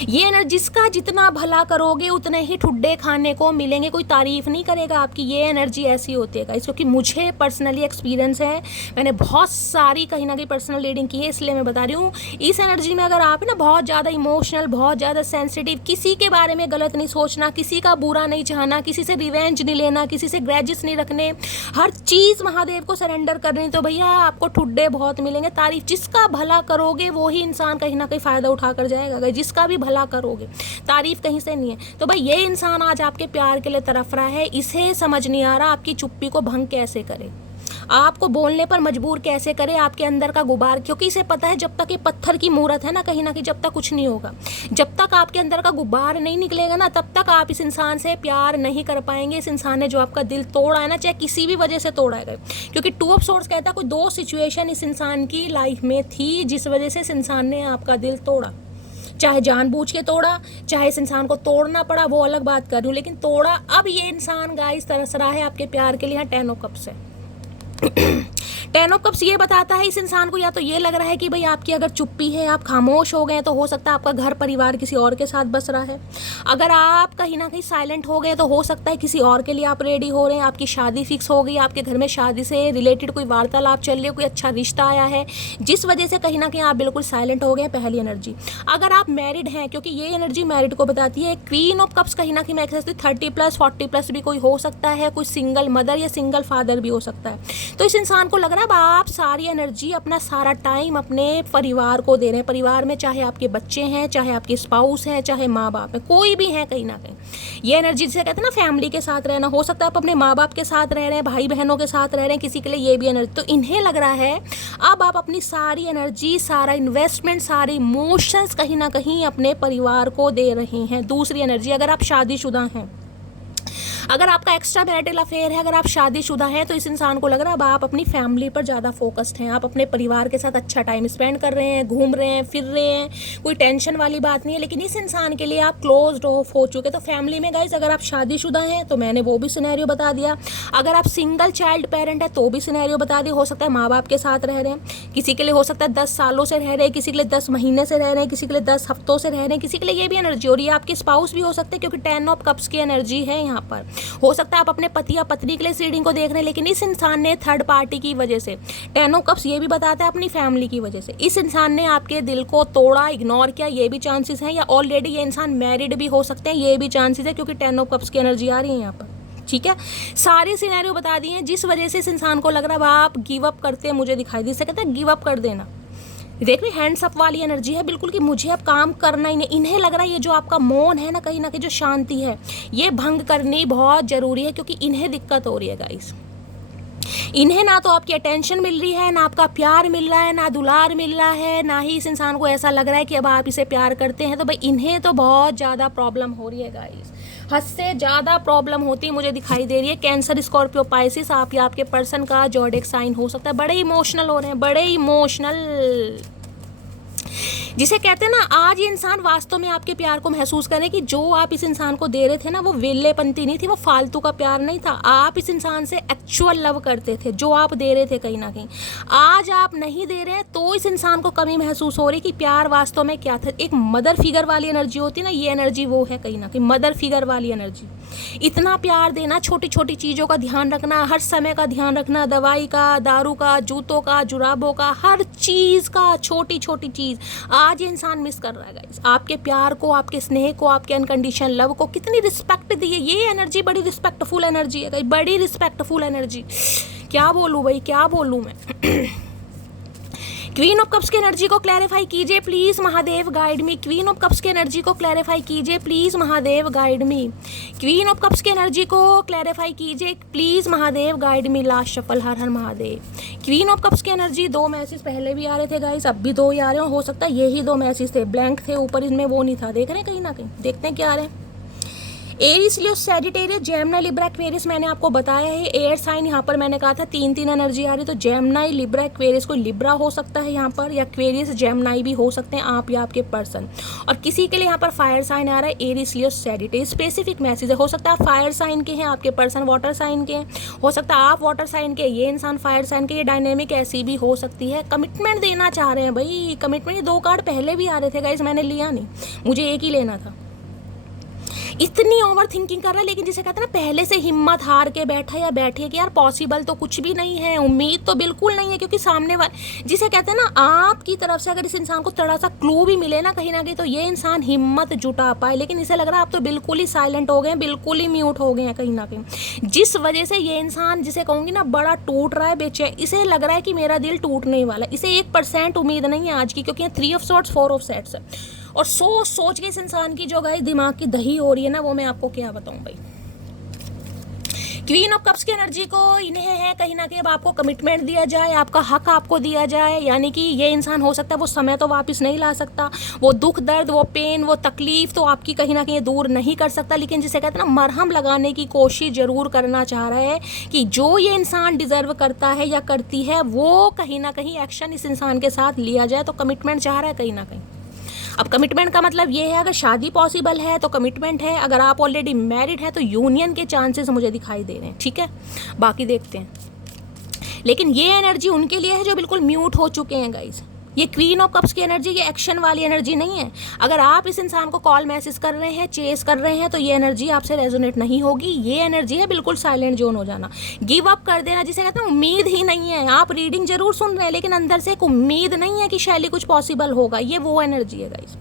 ये एनर्जी, जिसका जितना भला करोगे उतने ही ठुड्डे खाने को मिलेंगे, कोई तारीफ नहीं करेगा आपकी। ये एनर्जी ऐसी होती है गाइस, क्योंकि मुझे पर्सनली एक्सपीरियंस है, मैंने बहुत सारी कहीं ना कहीं पर्सनल रीडिंग की है, इसलिए मैं बता रही हूँ। इस एनर्जी में अगर आप ना बहुत ज़्यादा इमोशनल, बहुत ज़्यादा सेंसिटिव, किसी के बारे में गलत नहीं सोचना, किसी का बुरा नहीं चाहना, किसी से रिवेंज नहीं लेना, किसी से ग्रजेस नहीं रखने, हर चीज़ महादेव को सरेंडर करनी, तो भैया आपको ठुड्डे बहुत मिलेंगे। तारीफ, जिसका भला करोगे वो ही इंसान कहीं ना कहीं फ़ायदा उठा कर जाएगा, जिसका भी भला करोगे, तारीफ कहीं से नहीं है। तो भाई ये इंसान आज आपके प्यार के लिए तरफ रहा है, इसे समझ नहीं आ रहा आपकी चुप्पी को भंग कैसे करे। आपको बोलने पर मजबूर कैसे करे आपके अंदर का गुबार, क्योंकि इसे पता है जब तक ये पत्थर की मूरत है ना कहीं जब तक कुछ नहीं होगा, जब तक आपके अंदर का गुबार नहीं निकलेगा ना तब तक आप इस इंसान से प्यार नहीं कर पाएंगे। इस इंसान ने जो आपका दिल तोड़ा है ना, चाहे किसी भी वजह से तोड़ा है, क्योंकि 2 ऑफ सोर्ड्स कहता है कोई 2 सिचुएशन इस इंसान की लाइफ में थी जिस वजह से इस इंसान ने आपका दिल तोड़ा, चाहे जानबूझ के तोड़ा, चाहे इस इंसान को तोड़ना पड़ा, वो अलग बात कर रही हूँ, लेकिन तोड़ा। अब ये इंसान गाइस तरस रहा है आपके प्यार के लिए। यहाँ 10 ऑफ कप्स है। 10 ऑफ कप्स ये बताता है इस इंसान को या तो ये लग रहा है कि भाई आपकी अगर चुप्पी है, आप खामोश हो गए, तो हो सकता है आपका घर परिवार किसी और के साथ बस रहा है। अगर आप कहीं ना कहीं साइलेंट हो गए तो हो सकता है किसी और के लिए आप रेडी हो रहे हैं, आपकी शादी फिक्स हो गई, आपके घर में शादी से रिलेटेड कोई वार्तालाप चल रही है, कोई अच्छा रिश्ता आया है, जिस वजह से कहीं ना कहीं आप बिल्कुल साइलेंट हो गए। पहली एनर्जी। अगर आप मैरिड हैं, क्योंकि ये एनर्जी मैरिड को बताती है। क्वीन ऑफ कप्स कहीं ना कहीं मैं 30+, 40+ भी कोई हो सकता है, कोई सिंगल मदर या सिंगल फादर भी हो सकता है। तो इस इंसान को लग रहा है अब आप सारी एनर्जी, अपना सारा टाइम अपने परिवार को दे रहे हैं। परिवार में चाहे आपके बच्चे हैं, चाहे आपके स्पाउस हैं, चाहे माँ बाप हैं, कोई भी है कहीं ना कहीं। ये एनर्जी जिसे कहते हैं ना फैमिली के साथ रहना, हो सकता है आप अपने माँ बाप के साथ रह रहे हैं, भाई बहनों के साथ रह रहे हैं, किसी के लिए ये भी एनर्जी। तो इन्हें लग रहा है अब आप अपनी सारी एनर्जी, सारा इन्वेस्टमेंट, सारे इमोशंस कहीं ना कहीं अपने परिवार को दे रहे हैं। दूसरी एनर्जी, अगर आप शादीशुदा हैं, अगर आपका एक्स्ट्रा मैरिटल अफेयर है, अगर आप शादीशुदा हैं, तो इस इंसान को लग रहा है अब आप अपनी फैमिली पर ज़्यादा फोकस्ड हैं, आप अपने परिवार के साथ अच्छा टाइम स्पेंड कर रहे हैं, घूम रहे हैं, फिर रहे हैं, कोई टेंशन वाली बात नहीं है। लेकिन इस इंसान के लिए आप क्लोज्ड ऑफ हो चुके। तो फैमिली में गाइस अगर आप शादीशुदा हैं तो मैंने वो भी सिनेरियो बता दिया, अगर आप सिंगल चाइल्ड पेरेंट है तो भी सिनेरियो बता दिया। हो सकता है माँ बाप के साथ रह रहे हैं, किसी के लिए हो सकता है 10 सालों से रह रहे हैं, किसी के लिए 10 महीने से रह रहे हैं, किसी के लिए 10 हफ्तों से रह रहे हैं, किसी के लिए ये भी एनर्जी हो रही है। आपके स्पाउस भी हो सकते हैं, क्योंकि 10 ऑफ कप्स की एनर्जी है यहाँ पर। हो सकता है आप अपने पति या पत्नी के लिए रीडिंग को देख रहे हैं, लेकिन इस इंसान ने थर्ड पार्टी की वजह से, 10 ऑफ कप्स ये भी बताता है अपनी फैमिली की वजह से इस इंसान ने आपके दिल को तोड़ा, इग्नोर किया, ये भी चांसेस हैं। या ऑलरेडी ये इंसान मैरिड भी हो सकते हैं, ये भी चांसेस है, क्योंकि 10 ऑफ कप्स की एनर्जी आ रही है यहाँ पर। ठीक है, सारे सिनेरियो बता दिए हैं जिस वजह से इस इंसान को लग रहा है आप गिव अप करते हैं। मुझे दिखाई दे सकता है गिव अप कर देना, देख रहे हैंड्स अप वाली एनर्जी है बिल्कुल, कि मुझे अब काम करना ही नहीं। इन्हें लग रहा है ये जो आपका मौन है ना कहीं जो शांति है, ये भंग करनी बहुत ज़रूरी है, क्योंकि इन्हें दिक्कत हो रही है गाइस। इन्हें ना तो आपकी अटेंशन मिल रही है, ना आपका प्यार मिल रहा है, ना दुलार मिल रहा है, ना ही इस इंसान को ऐसा लग रहा है कि अब आप इसे प्यार करते हैं। तो भाई इन्हें तो बहुत ज़्यादा प्रॉब्लम हो रही है गाइस, हद से ज़्यादा प्रॉब्लम होती है मुझे दिखाई दे रही है। कैंसर, स्कॉर्पियो, पाइसिस, आप या आपके पर्सन का ज़ोडिएक साइन हो सकता है। बड़े इमोशनल हो रहे हैं, बड़े इमोशनल, जिसे कहते हैं ना आज ये इंसान वास्तव में आपके प्यार को महसूस करें कि जो आप इस इंसान को दे रहे थे ना, वो वेल्लेपंती नहीं थी, वो फालतू का प्यार नहीं था। आप इस इंसान से एक्चुअल लव करते थे, जो आप दे रहे थे कहीं ना कहीं। आज आप नहीं दे रहे हैं तो इस इंसान को कमी महसूस हो रही कि प्यार वास्तव में क्या था। एक मदर फिगर वाली एनर्जी होती है ना, ये एनर्जी वो है कहीं ना कहीं, मदर फिगर वाली एनर्जी। इतना प्यार देना, छोटी छोटी चीज़ों का ध्यान रखना, हर समय का ध्यान रखना, दवाई का, दारू का, जूतों का, जुराबों का, हर चीज़ का, छोटी छोटी चीज़ आज ये इंसान मिस कर रहा है गाइस। आपके प्यार को, आपके स्नेह को, आपके अनकंडीशनल लव को कितनी रिस्पेक्ट दी है। ये एनर्जी बड़ी रिस्पेक्टफुल एनर्जी है गाइस, बड़ी रिस्पेक्टफुल एनर्जी। क्या बोलूँ भाई, क्या बोलूँ मैं। क्वीन ऑफ कप्स की एनर्जी को क्लैरिफाई कीजिए please, Mahadev guide me. Queen of cups की एनर्जी को क्लैरिफाई कीजिए please, Mahadev guide me. Queen of cups की एनर्जी को क्लैरिफाई कीजिए please, Mahadev guide me. Last shuffle, her Har Mahadev. Queen of cups की एनर्जी, 2 मैसेज पहले भी आ रहे थे गाइस, अब भी 2 ही आ रहे हैं। हो सकता है यही 2 मैसेज थे, ब्लैंक थे ऊपर, इसमें वो नहीं था। देख रहे हैं कहीं ना कहीं, देखते हैं क्या आ रहे हैं। एरीज, लियो, सैजिटेरियस, जेमिनी, लिब्रा, एक्वेरियस मैंने आपको बताया है। एयर साइन यहाँ पर मैंने कहा था 3 एनर्जी आ रही, तो जेमिनी, लिब्रा, एक्वेरियस, को लिब्रा हो सकता है यहाँ पर, या एक्वेरियस, जेमिनी भी हो सकते हैं आप या आपके पर्सन। और किसी के लिए यहाँ पर फायर साइन आ रहा है, एरीज, लियो, सैजिटेरियस। स्पेसिफिक मैसेज है, हो सकता है आप फायर साइन के हैं, आपके पर्सन वाटर साइन के हैं, हो सकता है आप वाटर साइन के, ये इंसान फायर साइन के। ये डायनेमिक ऐसी भी हो सकती है। कमिटमेंट देना चाह रहे हैं भाई, कमिटमेंट। ये 2 कार्ड पहले भी आ रहे थे गाइस, मैंने लिया नहीं, मुझे एक ही लेना था। इतनी ओवर थिंकिंग कर रहा है, लेकिन जिसे कहते हैं ना पहले से हिम्मत हार के बैठा या बैठे कि यार पॉसिबल तो कुछ भी नहीं है, उम्मीद तो बिल्कुल नहीं है, क्योंकि सामने वाले, जिसे कहते हैं ना आपकी तरफ से अगर इस इंसान को थोड़ा सा क्लू भी मिले ना कहीं तो ये इंसान हिम्मत जुटा पाए। लेकिन इसे लग रहा है आप तो बिल्कुल ही साइलेंट हो गए हैं, बिल्कुल ही म्यूट हो गए हैं कहीं ना कहीं, जिस वजह से ये इंसान, जिसे कहूँगी ना, बड़ा टूट रहा है, बेचैन। इसे लग रहा है कि मेरा दिल टूटने वाला है। इसे 1% उम्मीद नहीं है आज की, क्योंकि 3 ऑफ सॉर्ड्स, 4 ऑफ सेट्स है। और सोच के इस इंसान की जो गाइस दिमाग की दही हो रही है ना, वो मैं आपको क्या बताऊं भाई। क्वीन ऑफ कप्स की एनर्जी को इन्हें है कहीं ना कहीं अब आपको कमिटमेंट दिया जाए, आपका हक आपको दिया जाए, यानी कि ये इंसान हो सकता है वो समय तो वापस नहीं ला सकता, वो दुख दर्द, वो पेन, वो तकलीफ तो आपकी कहीं ना कहीं दूर नहीं कर सकता, लेकिन जिसे कहते हैं ना मरहम लगाने की कोशिश जरूर करना चाह रहा है कि जो ये इंसान डिजर्व करता है या करती है वो कहीं ना कहीं एक्शन इस इंसान के साथ लिया जाए। तो कमिटमेंट चाह रहा है कहीं ना कहीं। अब कमिटमेंट का मतलब ये है, अगर शादी पॉसिबल है तो कमिटमेंट है, अगर आप ऑलरेडी मैरिड है तो यूनियन के चांसेस मुझे दिखाई दे रहे हैं। ठीक है, बाकी देखते हैं। लेकिन ये एनर्जी उनके लिए है जो बिल्कुल म्यूट हो चुके हैं गाइस। ये क्वीन ऑफ कप्स की एनर्जी ये एक्शन वाली एनर्जी नहीं है। अगर आप इस इंसान को कॉल मैसेज कर रहे हैं, चेस कर रहे हैं, तो ये एनर्जी आपसे रेजोनेट नहीं होगी। ये एनर्जी है बिल्कुल साइलेंट जोन हो जाना, गिव अप कर देना, जिसे कहते हैं उम्मीद ही नहीं है। आप रीडिंग जरूर सुन रहे हैं लेकिन अंदर से एक उम्मीद नहीं है कि शैली कुछ पॉसिबल होगा। ये वो एनर्जी है गाइस,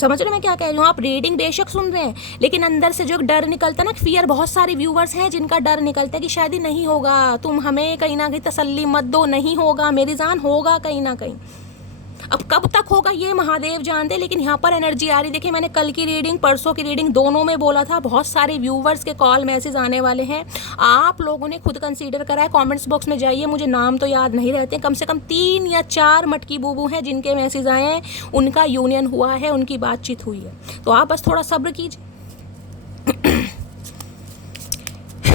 समझ रहे मैं क्या कह रही हूँ। आप रीडिंग बेशक सुन रहे हैं लेकिन अंदर से जो डर निकलता है ना, फियर, बहुत सारे व्यूवर्स हैं जिनका डर निकलता है कि शायद ही नहीं होगा, तुम हमें कहीं ना कहीं तसल्ली मत दो, नहीं होगा मेरी जान, होगा कहीं ना कहीं। अब कब तक होगा ये महादेव जानते, लेकिन यहाँ पर एनर्जी आ रही। देखिए मैंने कल की रीडिंग, परसों की रीडिंग, दोनों में बोला था बहुत सारे व्यूवर्स के कॉल मैसेज आने वाले हैं। आप लोगों ने खुद कंसीडर करा है, कमेंट्स बॉक्स में जाइए, मुझे नाम तो याद नहीं रहते, कम से कम 3 या 4 मटकी बूबू हैं जिनके मैसेज आए हैं, उनका यूनियन हुआ है, उनकी बातचीत हुई है। तो आप बस थोड़ा सब्र कीजिए।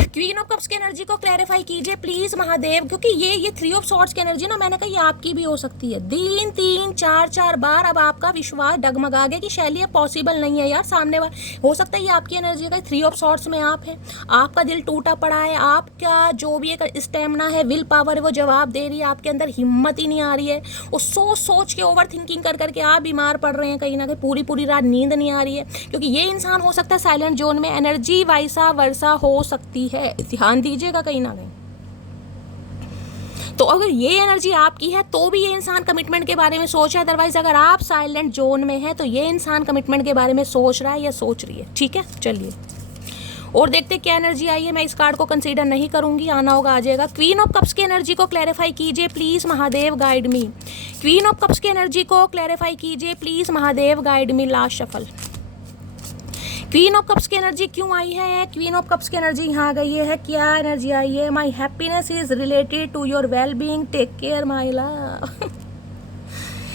क्वीन ऑफ कप्स की एनर्जी को क्लैरिफाई कीजिए प्लीज महादेव, क्योंकि ये 3 ऑफ सॉर्ड्स की एनर्जी ना, मैंने कहा ये आपकी भी हो सकती है। 3 4 बार अब आपका विश्वास डगमगा गया कि शैली ये पॉसिबल नहीं है यार, सामने वाला हो सकता है ये आपकी एनर्जी का 3 ऑफ सॉर्ड्स में आप है, आपका दिल टूटा पड़ा है, आपका जो भी एक स्टेमिना है, विल पावर है, वो जवाब दे रही है, आपके अंदर हिम्मत ही नहीं आ रही है, वो सोच के ओवर थिंकिंग कर करके आप बीमार पड़ रहे हैं, कहीं ना कहीं पूरी रात नींद नहीं आ रही है, क्योंकि ये इंसान हो सकता है साइलेंट जोन में। एनर्जी वैसा वर्षा हो सकती है, ध्यान दीजिएगा कहीं ना कहीं। तो अगर ये एनर्जी आपकी है तो भी ये इंसान कमिटमेंट के बारे में सोच रहा है, अदरवाइज अगर आप साइलेंट जोन में है तो ये इंसान कमिटमेंट के बारे में सोच रहा है या सोच रही है। ठीक है, चलिए और देखते क्या एनर्जी आई है। मैं इस कार्ड को कंसीडर नहीं करूंगी, आना होगा आ जाएगा। क्वीन ऑफ कप्स की एनर्जी को क्लैरिफाई कीजिए please Mahadev, guide me. Queen of cups की एनर्जी को क्लैरिफाई कीजिए please Mahadev, guide me. Last shuffle. Queen of cups की एनर्जी क्यों आई है? क्वीन ऑफ कप्स की एनर्जी यहाँ गई है, क्या एनर्जी आई है? My happiness is related to your well being, take care my love.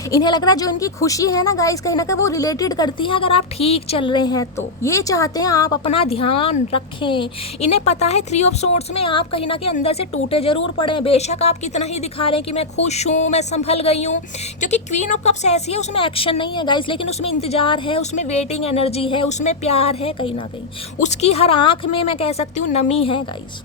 इन्हें लग रहा है जो इनकी खुशी है ना गाइस, कहीं ना कहीं वो रिलेटेड करती है अगर आप ठीक चल रहे हैं तो। ये चाहते हैं आप अपना ध्यान रखें। इन्हें पता है 3 ऑफ सोर्ड्स में आप कहीं ना कहीं अंदर से टूटे जरूर पड़े, बेशक आप कितना ही दिखा रहे हैं कि मैं खुश हूँ, मैं संभल गई हूँ, क्योंकि क्वीन ऑफ कप्स ऐसी है, उसमें एक्शन नहीं है गाइस, लेकिन उसमें इंतजार है, उसमें वेटिंग एनर्जी है, उसमें प्यार है, कहीं ना कहीं उसकी हर आंख में मैं कह सकती हूँ नमी है गाइस।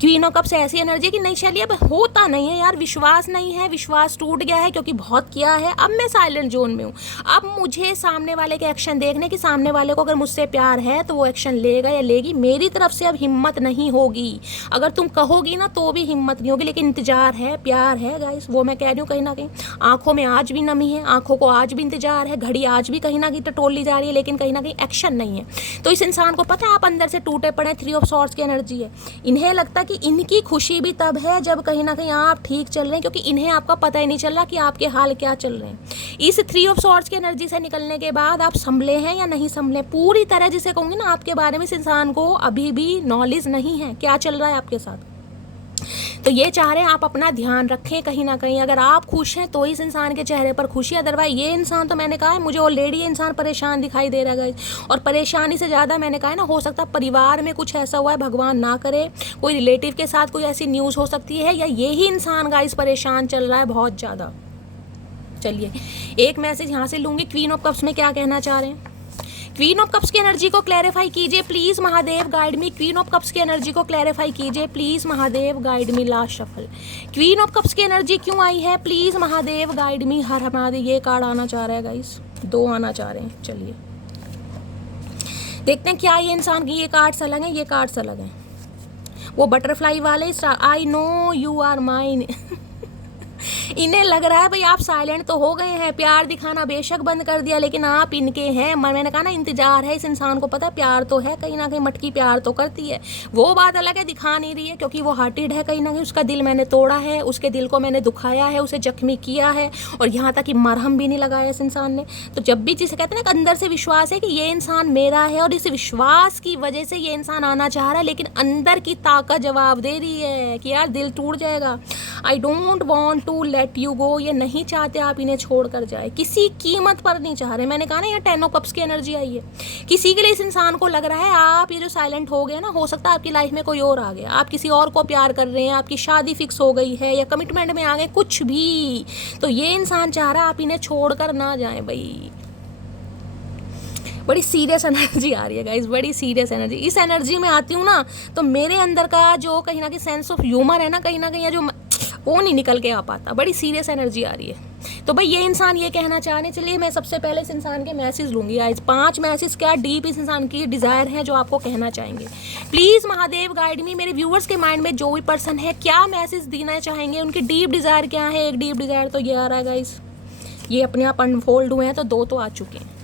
क्वीन ऑफ कप्स ऐसी एनर्जी कि नहीं शैली अब होता नहीं है यार, विश्वास नहीं है, विश्वास टूट गया है क्योंकि बहुत किया है, अब मैं साइलेंट जोन में हूँ। अब मुझे सामने वाले के एक्शन देखने कि सामने वाले को अगर मुझसे प्यार है तो वो एक्शन लेगा या लेगी, मेरी तरफ से अब हिम्मत नहीं होगी। अगर तुम कहोगी ना तो भी हिम्मत नहीं होगी, लेकिन इंतजार है, प्यार है गाइस, वो मैं कह रही हूँ। कहीं ना कहीं आंखों में आज भी नमी है, आंखों को आज भी इंतजार है, घड़ी आज भी कहीं ना कहीं टटोल ली जा रही है, लेकिन कहीं ना कहीं एक्शन नहीं है। तो इस इंसान को पता है आप अंदर से टूटे पड़े, 3 ऑफ सॉर्ड्स की एनर्जी है। इन्हें लगता कि इनकी खुशी भी तब है जब कहीं ना कहीं आप ठीक चल रहे हैं, क्योंकि इन्हें आपका पता ही नहीं चल रहा कि आपके हाल क्या चल रहे हैं। इस 3 ऑफ सॉर्ड्स की एनर्जी से निकलने के बाद आप संभले हैं या नहीं संभले पूरी तरह, जिसे कहूँगी ना आपके बारे में इस इंसान को अभी भी नॉलेज नहीं है क्या चल रहा है आपके साथ। तो ये चाह रहे हैं आप अपना ध्यान रखें कहीं ना कहीं। अगर आप खुश हैं तो इस इंसान के चेहरे पर खुशी, अदरवाइज ये इंसान तो मैंने कहा है मुझे ऑलरेडी ये इंसान परेशान दिखाई दे रहा है। और परेशानी से ज़्यादा मैंने कहा है ना, हो सकता है परिवार में कुछ ऐसा हुआ है, भगवान ना करे, कोई रिलेटिव के साथ कोई ऐसी न्यूज़ हो सकती है, या यही इंसान गाइस परेशान चल रहा है बहुत ज़्यादा। चलिए एक मैसेज यहाँ से लूँगी, क्वीन ऑफ कप्स में क्या कहना चाह रहे हैं। क्वीन ऑफ कप्स की एनर्जी को क्लैरिफाई कीजिए please Mahadev, guide me. Queen of cups की एनर्जी को क्लैरिफाई कीजिए please Mahadev, guide me. Last shuffle. Queen of cups की एनर्जी क्यों आई है प्लीज महादेव, गाइड मी। हर हमारे ये कार्ड आना चाह रहा है गाइस, 2 आना चाह रहे हैं। चलिए देखते हैं क्या ये इंसान की ये कार्ड्स अलग हैं, ये कार्ड्स अलग हैं। वो बटरफ्लाई वाले, I know you are mine. इन्हें लग रहा है भाई आप साइलेंट तो हो गए हैं, प्यार दिखाना बेशक बंद कर दिया, लेकिन आप इनके हैं। मैंने कहा ना, इंतजार है इस इंसान को, पता है प्यार तो है कहीं ना कहीं, मटकी प्यार तो करती है। वो बात अलग है, दिखा नहीं रही है क्योंकि वो हार्टेड है कहीं ना कहीं। उसका दिल मैंने तोड़ा है, उसके दिल को मैंने दुखाया है, उसे जख्मी किया है, और यहाँ तक कि मरहम भी नहीं लगाया इस इंसान ने। तो जब भी जिसे कहते हैं ना, अंदर से विश्वास है कि ये इंसान मेरा है, और इस विश्वास की वजह से ये इंसान आना चाह रहा है, लेकिन अंदर की ताकत जवाब दे रही है कि यार दिल टूट जाएगा। I don't want to let you go. ये नहीं चाहते आप इन्हें छोड़ कर जाए, किसी कीमत पर नहीं चाह रहे। मैंने कहा ना, यहाँ 10 ऑफ कप्स की एनर्जी आई है। किसी के लिए इस इंसान को लग रहा है आप ये जो साइलेंट हो गए ना, हो सकता है आपकी लाइफ में कोई और आ गया, आप किसी और को प्यार कर रहे हैं, आपकी शादी फिक्स हो गई है, या कमिटमेंट में आ गए, कुछ भी। तो ये इंसान चाह रहा है आप इन्हें छोड़कर ना जाएं भाई। बड़ी सीरियस एनर्जी आ रही है गाइस, बड़ी सीरियस एनर्जी। इस एनर्जी में आती हूँ ना, तो मेरे अंदर का जो कहीं ना कहीं सेंस ऑफ ह्यूमर है ना, कहीं ना कहीं जो वो नहीं निकल के आ पाता। बड़ी सीरियस एनर्जी आ रही है। तो भाई ये इंसान ये कहना चाह रहे, चलिए मैं सबसे पहले इस इंसान के मैसेज लूँगी आज। 5 मैसेज क्या डीप इस इंसान की डिज़ायर है जो आपको कहना चाहेंगे। प्लीज़ महादेव गाइड मी। मेरे व्यूअर्स के माइंड में जो भी पर्सन है, क्या मैसेज देना चाहेंगे, उनकी डीप डिज़ायर क्या है। एक डीप डिज़ायर तो ये आ रहा है गाइस, ये अपने आप अनफोल्ड हुए हैं, तो 2 तो आ चुके हैं।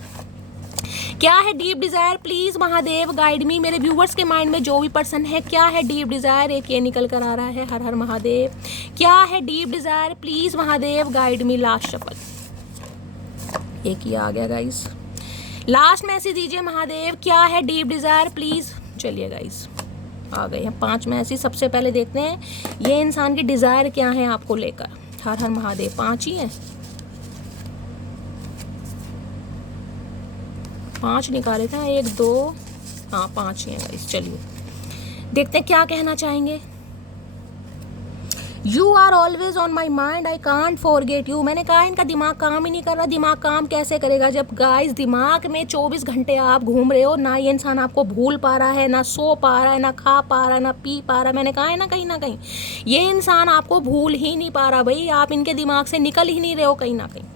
क्या है deep desire, please Mahadev guide मी। मेरे व्यूवर्स के माइंड में जो भी पर्सन है, क्या है डीप डिज़ायर। एक ये निकल कर आ रहा है, हर हर महादेव। क्या है deep desire, please Mahadev guide me. Last shuffle, एक ही आ गया गाइस। लास्ट मैसेज दीजिए महादेव, क्या है डीप डिज़ायर प्लीज़। चलिए गाइस, आ गए हैं 5 मैसेज। सबसे पहले देखते हैं ये इंसान की डिज़ायर क्या है आपको लेकर। हर हर महादेव। 5 ही हैं, 5 निकाले थे, 1 2, हाँ 5 ही हैं गाइस। चलिए देखते हैं क्या कहना चाहेंगे। You are always on my mind, I can't forget you. मैंने कहा इनका दिमाग काम ही नहीं कर रहा। दिमाग काम कैसे करेगा जब गाइस दिमाग में 24 घंटे आप घूम रहे हो। ना ये इंसान आपको भूल पा रहा है, ना सो पा रहा है, ना खा पा रहा है, ना पी पा रहा है। मैंने कहा है ना, कहीं ना कहीं ये इंसान आपको भूल ही नहीं पा रहा भाई। आप इनके दिमाग से निकल ही नहीं रहे हो कहीं ना कहीं।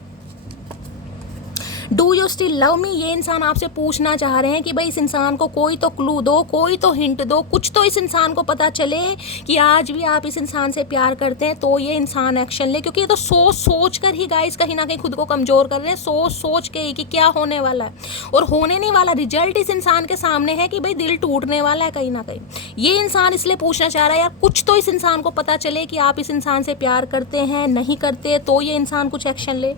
Do you still love me, ये इंसान आपसे पूछना चाह रहे हैं कि भाई इस इंसान को कोई तो क्लू दो, कोई तो हिंट दो, कुछ तो इस इंसान को पता चले कि आज भी आप इस इंसान से प्यार करते हैं, तो ये इंसान एक्शन ले। क्योंकि ये तो सोच सोच कर ही गाइस कहीं ना कहीं खुद को कमज़ोर कर रहे हैं, सोच सोच के ही कि क्या होने वाला है और होने नहीं वाला। रिजल्ट इस इंसान के सामने है कि भाई दिल टूटने वाला है कहीं ना कहीं। ये इंसान इसलिए पूछना चाह रहा है यार, कुछ तो इस इंसान को पता चले कि आप इस इंसान से प्यार करते हैं, नहीं करते, तो ये इंसान कुछ एक्शन ले।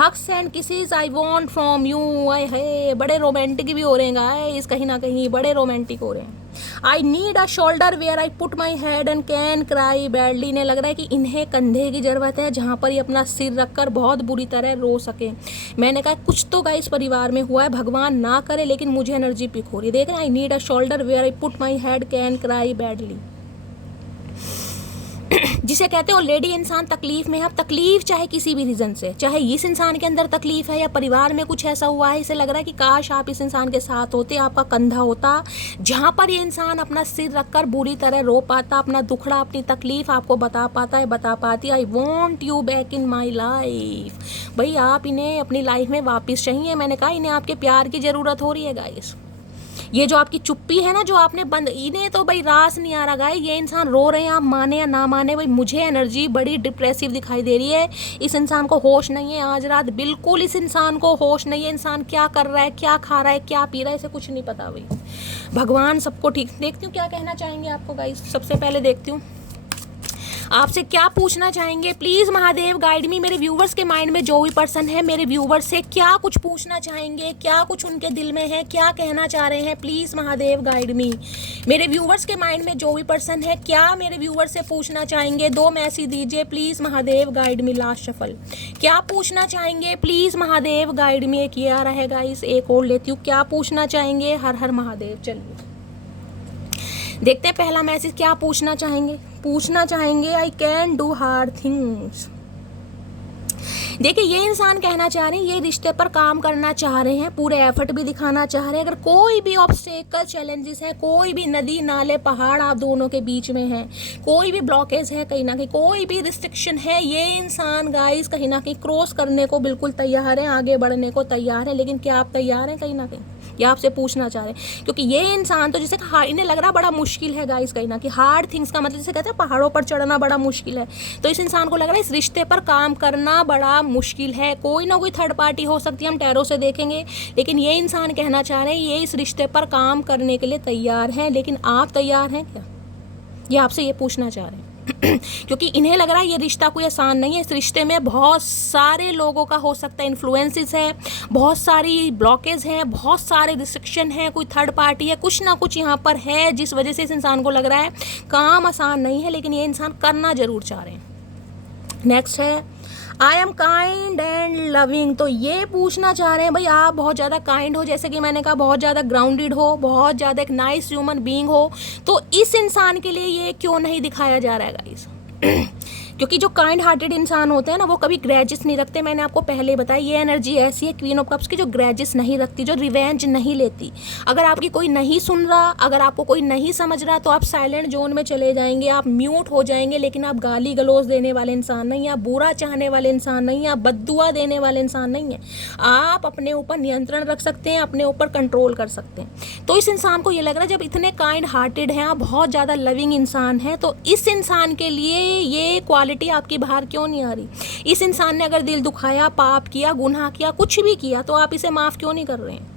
Hugs and kisses I want from you. आए है, बड़े रोमांटिक भी हो रहे हैं गाइस, कहीं ना कहीं बड़े रोमांटिक हो रहे हैं। I need a shoulder where I put my head and can cry badly. इन्हें लग रहा है कि इन्हें कंधे की ज़रूरत है जहाँ पर ये अपना सिर रखकर बहुत बुरी तरह रो सके। मैंने कहा कुछ तो गाइस परिवार में हुआ है, भगवान ना करे, लेकिन मुझे एनर्जी पिक हो रही है। देख रहे हैं, I need a shoulder where I put my head can cry badly. जिसे कहते हैं ऑलरेडी इंसान तकलीफ में है। अब तकलीफ चाहे किसी भी रीज़न से, चाहे इस इंसान के अंदर तकलीफ है या परिवार में कुछ ऐसा हुआ है, इसे लग रहा है कि काश आप इस इंसान के साथ होते, आपका कंधा होता जहाँ पर ये इंसान अपना सिर रखकर बुरी तरह रो पाता, अपना दुखड़ा, अपनी तकलीफ आपको बता पाता है, बता पाती। I want you back in my life. भाई आप इन्हें अपनी लाइफ में वापस चाहिए। मैंने कहा इन्हें आपके प्यार की ज़रूरत हो रही है गाइस। ये जो आपकी चुप्पी है ना, जो आपने बंद, इन्हें तो भाई रास नहीं आ रहा गाइस। ये इंसान रो रहे हैं, आप माने या ना माने, भाई मुझे एनर्जी बड़ी डिप्रेसिव दिखाई दे रही है। इस इंसान को होश नहीं है आज रात, बिल्कुल इस इंसान को होश नहीं है। इंसान क्या कर रहा है, क्या खा रहा है, क्या पी रहा है, इसे कुछ नहीं पता भाई। भगवान सबको ठीक। देखती हूँ क्या कहना चाहेंगे आपको गाइस। सबसे पहले देखती हूँ आपसे क्या पूछना चाहेंगे। प्लीज़ महादेव गाइड मी। मेरे व्यूवर्स के माइंड में जो भी पर्सन है, मेरे व्यूवर्स से क्या कुछ पूछना चाहेंगे, क्या कुछ उनके दिल में है, क्या कहना चाह रहे हैं। प्लीज़ महादेव गाइड मी। मेरे व्यूवर्स के माइंड में जो भी पर्सन है, क्या मेरे व्यूवर्स से पूछना चाहेंगे। 2 मैसेज दीजिए please Mahadev guide me. Last shuffle, क्या पूछना चाहेंगे प्लीज़ महादेव गाइड मी। एक ये आ रहा है गाइस, एक और लेती हूँ। क्या पूछना चाहेंगे, हर हर महादेव। चलिए देखते हैं पहला मैसेज क्या पूछना चाहेंगे। पूछना चाहेंगे I can do hard things. देखिए ये इंसान कहना चाह रहे हैं, ये रिश्ते पर काम करना चाह रहे हैं, पूरे एफर्ट भी दिखाना चाह रहे हैं। अगर कोई भी ऑब्स्टेकल चैलेंजेस है, कोई भी नदी नाले पहाड़ आप दोनों के बीच में है, कोई भी ब्लॉकेज है कहीं ना कहीं, कोई भी रिस्ट्रिक्शन है, ये इंसान गाइस कहीं ना कहीं क्रॉस करने को बिल्कुल तैयार है, आगे बढ़ने को तैयार है। लेकिन क्या आप तैयार हैं कहीं ना कहीं? ये आपसे पूछना चाह रहे हैं, क्योंकि ये इंसान तो जैसे इन्हें लग रहा बड़ा मुश्किल है गाइस, कहीं ना कि हार्ड थिंग्स का मतलब जैसे कहते हैं पहाड़ों पर चढ़ना बड़ा मुश्किल है, तो इस इंसान को लग रहा है इस रिश्ते पर काम करना बड़ा मुश्किल है। कोई ना कोई थर्ड पार्टी हो सकती है, हम टैरो से देखेंगे, लेकिन ये इंसान कहना चाह रहे हैं ये इस रिश्ते पर काम करने के लिए तैयार हैं, लेकिन आप तैयार हैं क्या, ये आपसे ये पूछना चाह रहे हैं। क्योंकि इन्हें लग रहा है ये रिश्ता कोई आसान नहीं है, इस रिश्ते में बहुत सारे लोगों का हो सकता है इन्फ्लुएंसेस है, बहुत सारी ब्लॉकेज हैं, बहुत सारे रिस्ट्रिक्शन हैं, कोई थर्ड पार्टी है, कुछ ना कुछ यहाँ पर है जिस वजह से इस इंसान को लग रहा है काम आसान नहीं है, लेकिन ये इंसान करना जरूर चाह रहे हैं। नेक्स्ट है I am kind and loving, तो ये पूछना चाह रहे हैं भाई आप बहुत ज़्यादा काइंड हो, जैसे कि मैंने कहा बहुत ज़्यादा ग्राउंडेड हो, बहुत ज़्यादा एक नाइस ह्यूमन बीइंग हो, तो इस इंसान के लिए ये क्यों नहीं दिखाया जा रहा है गाइस? क्योंकि जो काइंड हार्टेड इंसान होते हैं ना वो कभी ग्रैजेस नहीं रखते, मैंने आपको पहले बताया ये एनर्जी ऐसी है क्वीन ऑफ कप्स की जो ग्रैजेस नहीं रखती, जो रिवेंज नहीं लेती। अगर आपकी कोई नहीं सुन रहा, अगर आपको कोई नहीं समझ रहा तो आप साइलेंट जोन में चले जाएंगे, आप म्यूट हो जाएंगे, लेकिन आप गाली गलौज देने वाले इंसान नहीं है, आप बुरा चाहने वाले इंसान नहीं है, आप बद्दुआ देने वाले इंसान नहीं है, आप अपने ऊपर नियंत्रण रख सकते हैं, अपने ऊपर कंट्रोल कर सकते हैं। तो इस इंसान को ये लग रहा है जब इतने काइंड हार्टेड हैं, आप बहुत ज़्यादा लविंग इंसान हैं, तो इस इंसान के लिए ये क्वालिटी आपकी बाहर क्यों नहीं आ रही? इस इंसान ने अगर दिल दुखाया, पाप किया, गुनाह किया, कुछ भी किया, तो आप इसे माफ़ क्यों नहीं कर रहे हैं?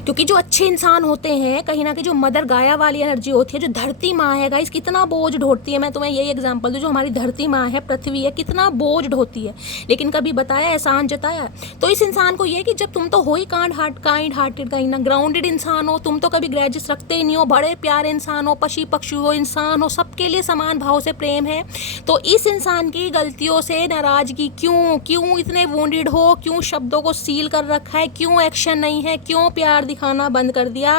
क्योंकि जो अच्छे इंसान होते हैं कहीं ना कहीं जो मदर गाया वाली एनर्जी होती है, जो धरती माँ है गाइस, कितना बोझ ढोती है। मैं तुम्हें यही एग्जांपल दूं, जो हमारी धरती माँ है, पृथ्वी है, कितना बोझ ढोती है, लेकिन कभी बताया, एहसान जताया? तो इस इंसान को ये कि जब तुम तो हो ही काइंड हार्टेड, कहीं ना ग्राउंडेड इंसान हो, तुम तो कभी ग्रैजेस रखते ही नहीं हो, बड़े प्यारे इंसान हो, पशु पक्षी हो, इंसान हो, सबके लिए समान भाव से प्रेम है, तो इस इंसान की गलतियों से नाराजगी क्यों इतने वोंडेड हो, क्यों शब्दों को सील कर रखा है, क्यों एक्शन नहीं है, क्यों प्यार खाना बंद कर दिया?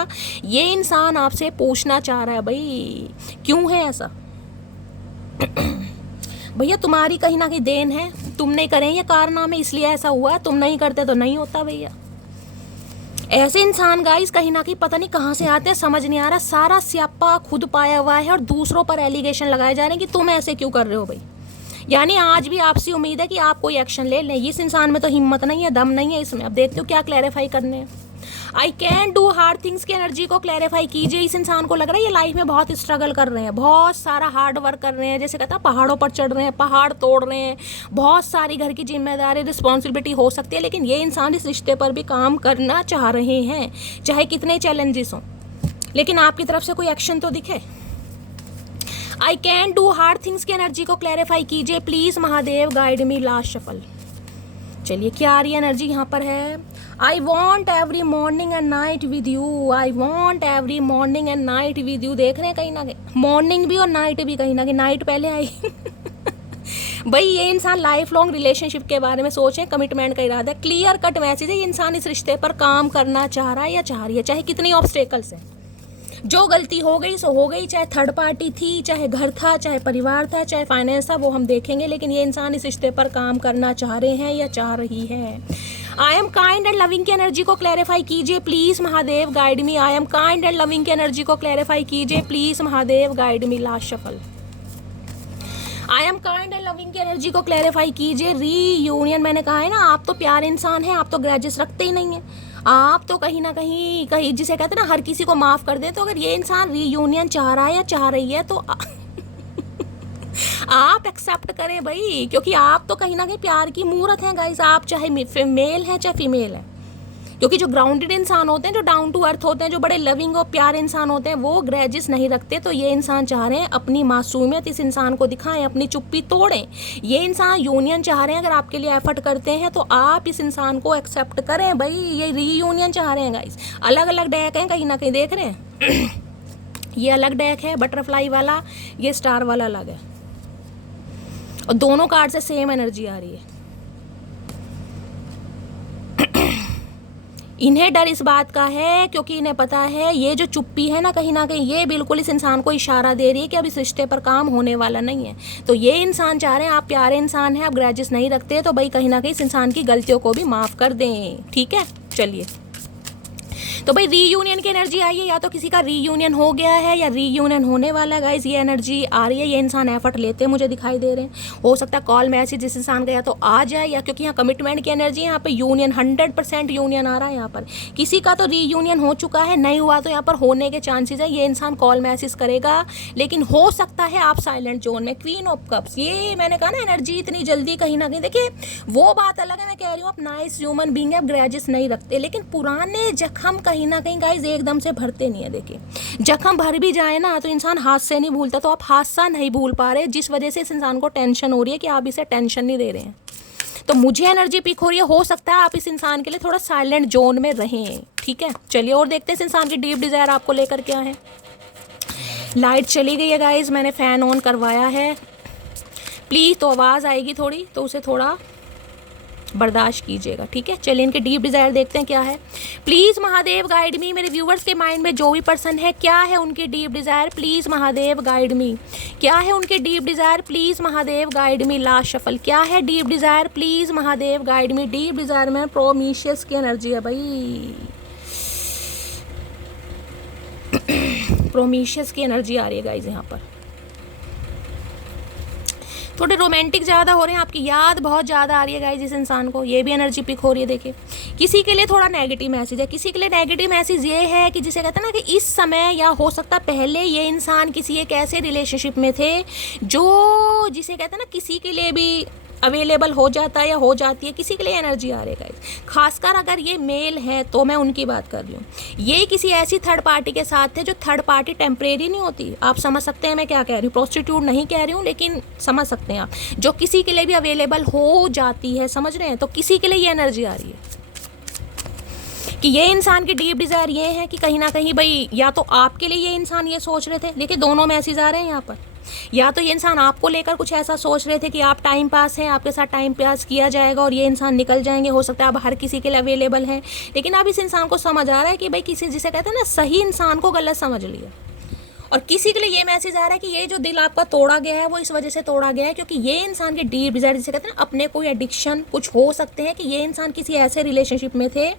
ये इंसान आपसे पूछना चाह रहा है भाई क्यों है ऐसा? भैया तुम्हारी कहीं ना कहीं देन है, तुम नहीं करें ये कारनामे इसलिए ऐसा हुआ, तुम नहीं करते तो नहीं होता भैया। ऐसे इंसान गाइस कहीं ना कहीं पता नहीं कहाँ से आते हैं, समझ नहीं आ रहा, सारा स्यापा खुद पाया हुआ है और दूसरों पर एलिगेशन लगाए जा रहे हैं कि तुम ऐसे क्यों कर रहे हो भाई। यानी आज भी आपसे उम्मीद है कि आप कोई एक्शन ले लें, इस इंसान में तो हिम्मत नहीं है, दम नहीं है इसमें। अब देखते हो क्या क्लैरिफाई करने हैं। I can do hard things की एनर्जी को क्लैरिफाई कीजिए। इस इंसान को लग रहा है ये लाइफ में बहुत स्ट्रगल कर रहे हैं, बहुत सारा हार्ड वर्क कर रहे हैं, जैसे कहता है पहाड़ों पर चढ़ रहे हैं, पहाड़ तोड़ रहे हैं, बहुत सारी घर की जिम्मेदारी रिस्पॉन्सिबिलिटी हो सकती है, लेकिन ये इंसान इस रिश्ते पर भी काम करना चाह रहे हैं, चाहे कितने चैलेंजेस हों, लेकिन आपकी तरफ से कोई एक्शन तो दिखे। I can do hard things की एनर्जी को क्लैरिफाई कीजिए please Mahadev, guide me last shuffle. चलिए क्या आ रही एनर्जी यहाँ पर है? I want every morning and night with you, I want every morning and night with you. देख रहे हैं कहीं ना कहीं मॉर्निंग भी और नाइट भी, कहीं ना कहीं नाइट पहले आई। भाई ये इंसान लाइफ लॉन्ग रिलेशनशिप के बारे में सोचें, कमिटमेंट का इरादा है, क्लियर कट मैसेज है, ये इंसान इस रिश्ते पर काम करना चाह रहा है या चाह रही है, चाहे कितनी ऑब्स्टेकल्स हैं। जो गलती हो गई सो हो गई, चाहे थर्ड पार्टी थी, चाहे घर था, चाहे परिवार था, चाहे फाइनेंस था, वो हम देखेंगे, लेकिन ये इंसान इस रिश्ते पर काम करना चाह रहे हैं या चाह रही है। I am kind and loving की एनर्जी को क्लैरिफाई कीजिए please Mahadev, guide me. I am kind and loving की एनर्जी को क्लैरिफाई कीजिए please Mahadev, guide me last shuffle. I am kind and loving की एनर्जी को क्लैरिफाई कीजिए रीयूनियन। मैंने कहा है ना, आप तो प्यारे इंसान हैं, आप तो ग्रजेस रखते ही नहीं हैं, आप तो कहीं ना कहीं जिसे कहते हैं ना हर किसी को माफ कर दे। तो अगर ये इंसान रीयूनियन चाह रहा है या चाह रही है तो आप एक्सेप्ट करें भाई, क्योंकि आप तो कहीं ना कहीं प्यार की मूर्त हैं गाइस। आप चाहे मेल है चाहे फीमेल है, क्योंकि जो ग्राउंडेड इंसान होते हैं, जो डाउन टू अर्थ होते हैं, जो बड़े लविंग और प्यारे इंसान होते हैं, वो ग्रजेस नहीं रखते। तो ये इंसान चाह रहे हैं अपनी मासूमियत इस इंसान को दिखाएं, अपनी चुप्पी तोड़ें। ये इंसान यूनियन चाह रहे हैं, अगर आपके लिए एफर्ट करते हैं तो आप इस इंसान को एक्सेप्ट करें भाई। ये रीयूनियन चाह रहे हैं गाइस। अलग अलग डेक हैं, कहीं ना कहीं देख रहे हैं। ये अलग डेक है बटरफ्लाई वाला, ये स्टार वाला अलग है, और दोनों कार्ड से सेम एनर्जी आ रही है। इन्हें डर इस बात का है क्योंकि इन्हें पता है ये जो चुप्पी है ना कहीं ये बिल्कुल इस इंसान को इशारा दे रही है कि अब इस रिश्ते पर काम होने वाला नहीं है। तो ये इंसान चाह रहे हैं, आप प्यारे इंसान हैं, आप ग्रजेस नहीं रखते, तो भाई कहीं ना कहीं इस इंसान की गलतियों को भी माफ़ कर दें। ठीक है, चलिए तो भाई रीयूनियन की एनर्जी आई है, या तो किसी का रीयूनियन हो गया है या रीयूनियन होने वाला है गाइस, ये एनर्जी आ रही है। ये इंसान एफर्ट लेते मुझे दिखाई दे रहे हैं। हो सकता है कॉल मैसेज जिस इंसान का या तो आ जाए, या क्योंकि यहाँ कमिटमेंट की एनर्जी है, यहाँ पे यूनियन 100% यूनियन आ रहा है। यहाँ पर किसी का तो रीयूनियन हो चुका है, नहीं हुआ तो यहाँ पर होने के चांसेस है। ये इंसान कॉल मैसेज करेगा, लेकिन हो सकता है आप साइलेंट जोन में। क्वीन ऑफ कप्स, ये मैंने कहा ना एनर्जी इतनी जल्दी कहीं ना कहीं, देखिए वो बात अलग है, मैं कह रही हूँ आप नाइस ह्यूमन बीइंग है, ग्रजेस नहीं रखते, लेकिन पुराने जख्म कहीं ना कहीं गाइस एकदम से भरते नहीं है। देखिए जख्म भर भी जाए ना तो इंसान हाथ से नहीं भूलता, तो आप हादसा नहीं भूल पा रहे, जिस वजह से इस इंसान को टेंशन हो रही है कि आप इसे टेंशन नहीं दे रहे हैं। तो मुझे एनर्जी पिक हो रही है, हो सकता है आप इस इंसान के लिए थोड़ा साइलेंट जोन में रहें। ठीक है, चलिए और देखते हैं इस इंसान की डीप डिजायर आपको लेकर क्या है। लाइट चली गई है गाइज, मैंने फ़ैन ऑन करवाया है, प्लीज़ तो आवाज़ आएगी थोड़ी, तो उसे थोड़ा बर्दाश्त कीजिएगा। ठीक है, चलिए इनके डीप डिज़ायर देखते हैं क्या है। प्लीज़ महादेव गाइड मी, मेरे व्यूवर्स के माइंड में जो भी पर्सन है, क्या है उनकी deep desire, please Mahadev guide मी। क्या है उनके deep desire, please Mahadev guide me. Last shuffle, क्या है deep desire, please Mahadev guide me. Deep desire में प्रोमीशियस की एनर्जी है भाई, प्रोमीशियस की एनर्जी आ रही है गाइज। यहाँ पर थोड़े रोमांटिक ज़्यादा हो रहे हैं, आपकी याद बहुत ज़्यादा आ रही है गाइज इस इंसान को, ये भी एनर्जी पिक हो रही है। देखिए किसी के लिए थोड़ा नेगेटिव मैसेज है, किसी के लिए नेगेटिव मैसेज ये है कि जिसे कहते हैं ना कि इस समय या हो सकता पहले ये इंसान किसी एक ऐसे रिलेशनशिप में थे जो जिसे कहते हैं ना किसी के लिए भी अवेलेबल हो जाता है या हो जाती है, किसी के लिए एनर्जी आ रही है गाइस। खासकर अगर ये मेल है तो मैं उनकी बात कर रही हूँ, ये किसी ऐसी थर्ड पार्टी के साथ थे जो थर्ड पार्टी टेम्परेरी नहीं होती, आप समझ सकते हैं मैं क्या कह रही हूँ। प्रोस्टिट्यूट नहीं कह रही हूँ, लेकिन समझ सकते हैं आप, जो किसी के लिए भी अवेलेबल हो जाती है, समझ रहे हैं। तो किसी के लिए ये एनर्जी आ रही है कि ये इंसान की डीप डिज़ायर ये है कि कहीं ना कहीं भाई या तो आपके लिए ये इंसान ये सोच रहे थे, देखिए दोनों मैसेज आ रहे हैं यहाँ पर, या तो ये इंसान आपको लेकर कुछ ऐसा सोच रहे थे कि आप टाइम पास हैं, आपके साथ टाइम पास किया जाएगा और ये इंसान निकल जाएंगे। हो सकता है आप हर किसी के लिए अवेलेबल हैं, लेकिन अब इस इंसान को समझ आ रहा है कि भाई किसी जिसे कहते हैं ना सही इंसान को गलत समझ लिया। और किसी के लिए ये मैसेज आ रहा है कि ये जो दिल आपका तोड़ा गया है वो इस वजह से तोड़ा गया है क्योंकि ये इंसान के डीप डिज़ायर जिसे कहते हैं ना अपने कोई एडिक्शन कुछ हो सकते हैं कि ये इंसान किसी ऐसे रिलेशनशिप में थे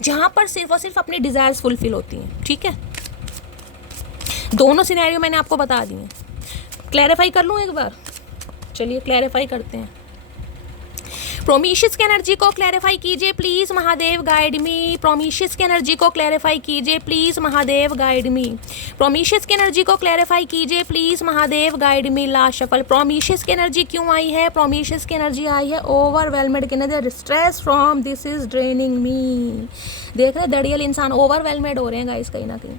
जहाँ पर सिर्फ और सिर्फ अपनी डिज़ायर्स फुलफिल होती हैं। ठीक है, दोनों सिनेरियो मैंने आपको बता दिए हैं। क्लैरिफाई कर लूँ एक बार, चलिए क्लैरिफाई करते हैं। प्रोमीशियस की एनर्जी को क्लैरिफाई कीजिए please Mahadev guide me. Prometheus की एनर्जी को क्लैरिफाई कीजिए please Mahadev guide me. Prometheus की एनर्जी को क्लैरिफाई कीजिए please Mahadev guide me. Last shuffle, Prometheus की एनर्जी क्यों आई है? प्रोमीशियस की एनर्जी आई है ओवरवेलमेड की energy, stress from this is draining me. देख रहे दड़ियल इंसान ओवरवेलमेड हो रहे हैं गाइस, कहीं ना कहीं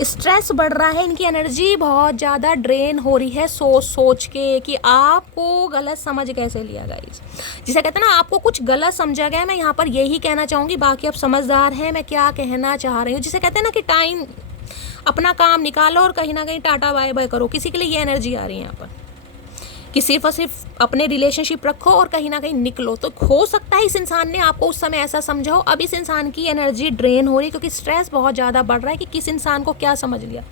स्ट्रेस बढ़ रहा है, इनकी एनर्जी बहुत ज़्यादा ड्रेन हो रही है सोच सोच के कि आपको गलत समझ कैसे लिया गाइस, जिसे कहते हैं ना आपको कुछ गलत समझा गया। मैं यहाँ पर यही कहना चाहूँगी, बाकी आप समझदार हैं मैं क्या कहना चाह रही हूँ। जिसे कहते हैं ना कि टाइम अपना काम निकालो और कहीं ना कहीं टाटा बाय बाय करो, किसी के लिए ये एनर्जी आ रही है यहाँ पर कि सिर्फ और सिर्फ अपने रिलेशनशिप रखो और कहीं ना कहीं निकलो। तो हो सकता है इस इंसान ने आपको उस समय ऐसा समझा हो, अब इस इंसान की एनर्जी ड्रेन हो रही है क्योंकि स्ट्रेस बहुत ज़्यादा बढ़ रहा है कि किस इंसान को क्या समझ लिया।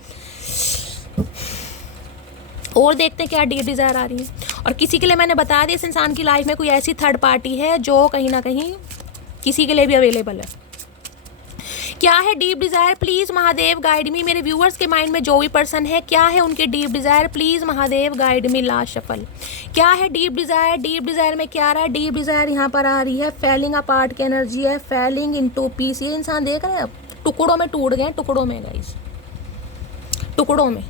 और देखते हैं क्या डीप डिज़ायर आ रही है। और किसी के लिए मैंने बता दिया इस इंसान की लाइफ में कोई ऐसी थर्ड पार्टी है जो कहीं ना कहीं किसी के लिए भी अवेलेबल है। क्या है deep desire please Mahadev guide मी। मेरे व्यूअर्स के माइंड में जो भी पर्सन है, क्या है उनके deep desire please Mahadev guide me. Last shuffle, क्या है डीप डिज़ायर? डीप डिज़ायर में क्या आ रहा है? डीप डिज़ायर यहाँ पर आ रही है फैलिंग अपार्ट की एनर्जी है, फैलिंग इनटू पीस। ये इंसान देख रहे हैं अब टुकड़ों में टूट गए, टुकड़ों में गाइस, टुकड़ों में।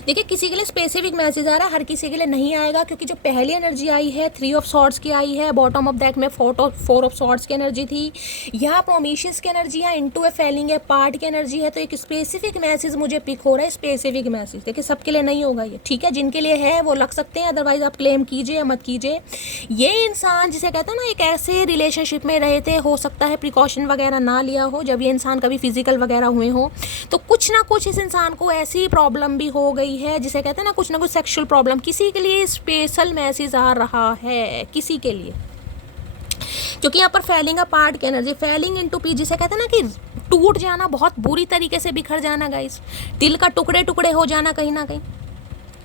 देखिए किसी के लिए स्पेसिफिक मैसेज आ रहा है, हर किसी के लिए नहीं आएगा क्योंकि जो पहली एनर्जी आई है 3 ऑफ सॉर्ड्स की आई है, बॉटम ऑफ डेक में 4 ऑफ सॉर्ड्स की एनर्जी थी, यहाँ प्रोमिशियस की एनर्जी है, इनटू ए फैलिंग है, पार्ट की एनर्जी है। तो एक स्पेसिफिक मैसेज मुझे पिक हो रहा है, स्पेसिफिक मैसेज। देखिए सबके लिए नहीं होगा ये, ठीक है, जिनके लिए है वो लग सकते हैं, अदरवाइज आप क्लेम कीजिए या मत कीजिए। ये इंसान जिसे कहते हैं ना एक ऐसे रिलेशनशिप में रहे थे, हो सकता है प्रिकॉशन वगैरह ना लिया हो, जब ये इंसान कभी फिजिकल वगैरह हुए हो तो कुछ ना कुछ इस इंसान को ऐसी प्रॉब्लम भी हो गई है जिसे कहते हैं ना कुछ ना कुछ सेक्सुअल प्रॉब्लम। किसी के लिए स्पेशल मैसेज आ रहा है, किसी के लिए, क्योंकि यहाँ पर फैलिंग अपार्ट की एनर्जी, फैलिंग इनटू पीस, जिसे कहते हैं ना कि टूट जाना, बहुत बुरी तरीके से बिखर जाना गाइस, दिल का टुकड़े टुकड़े हो जाना कहीं ना कहीं।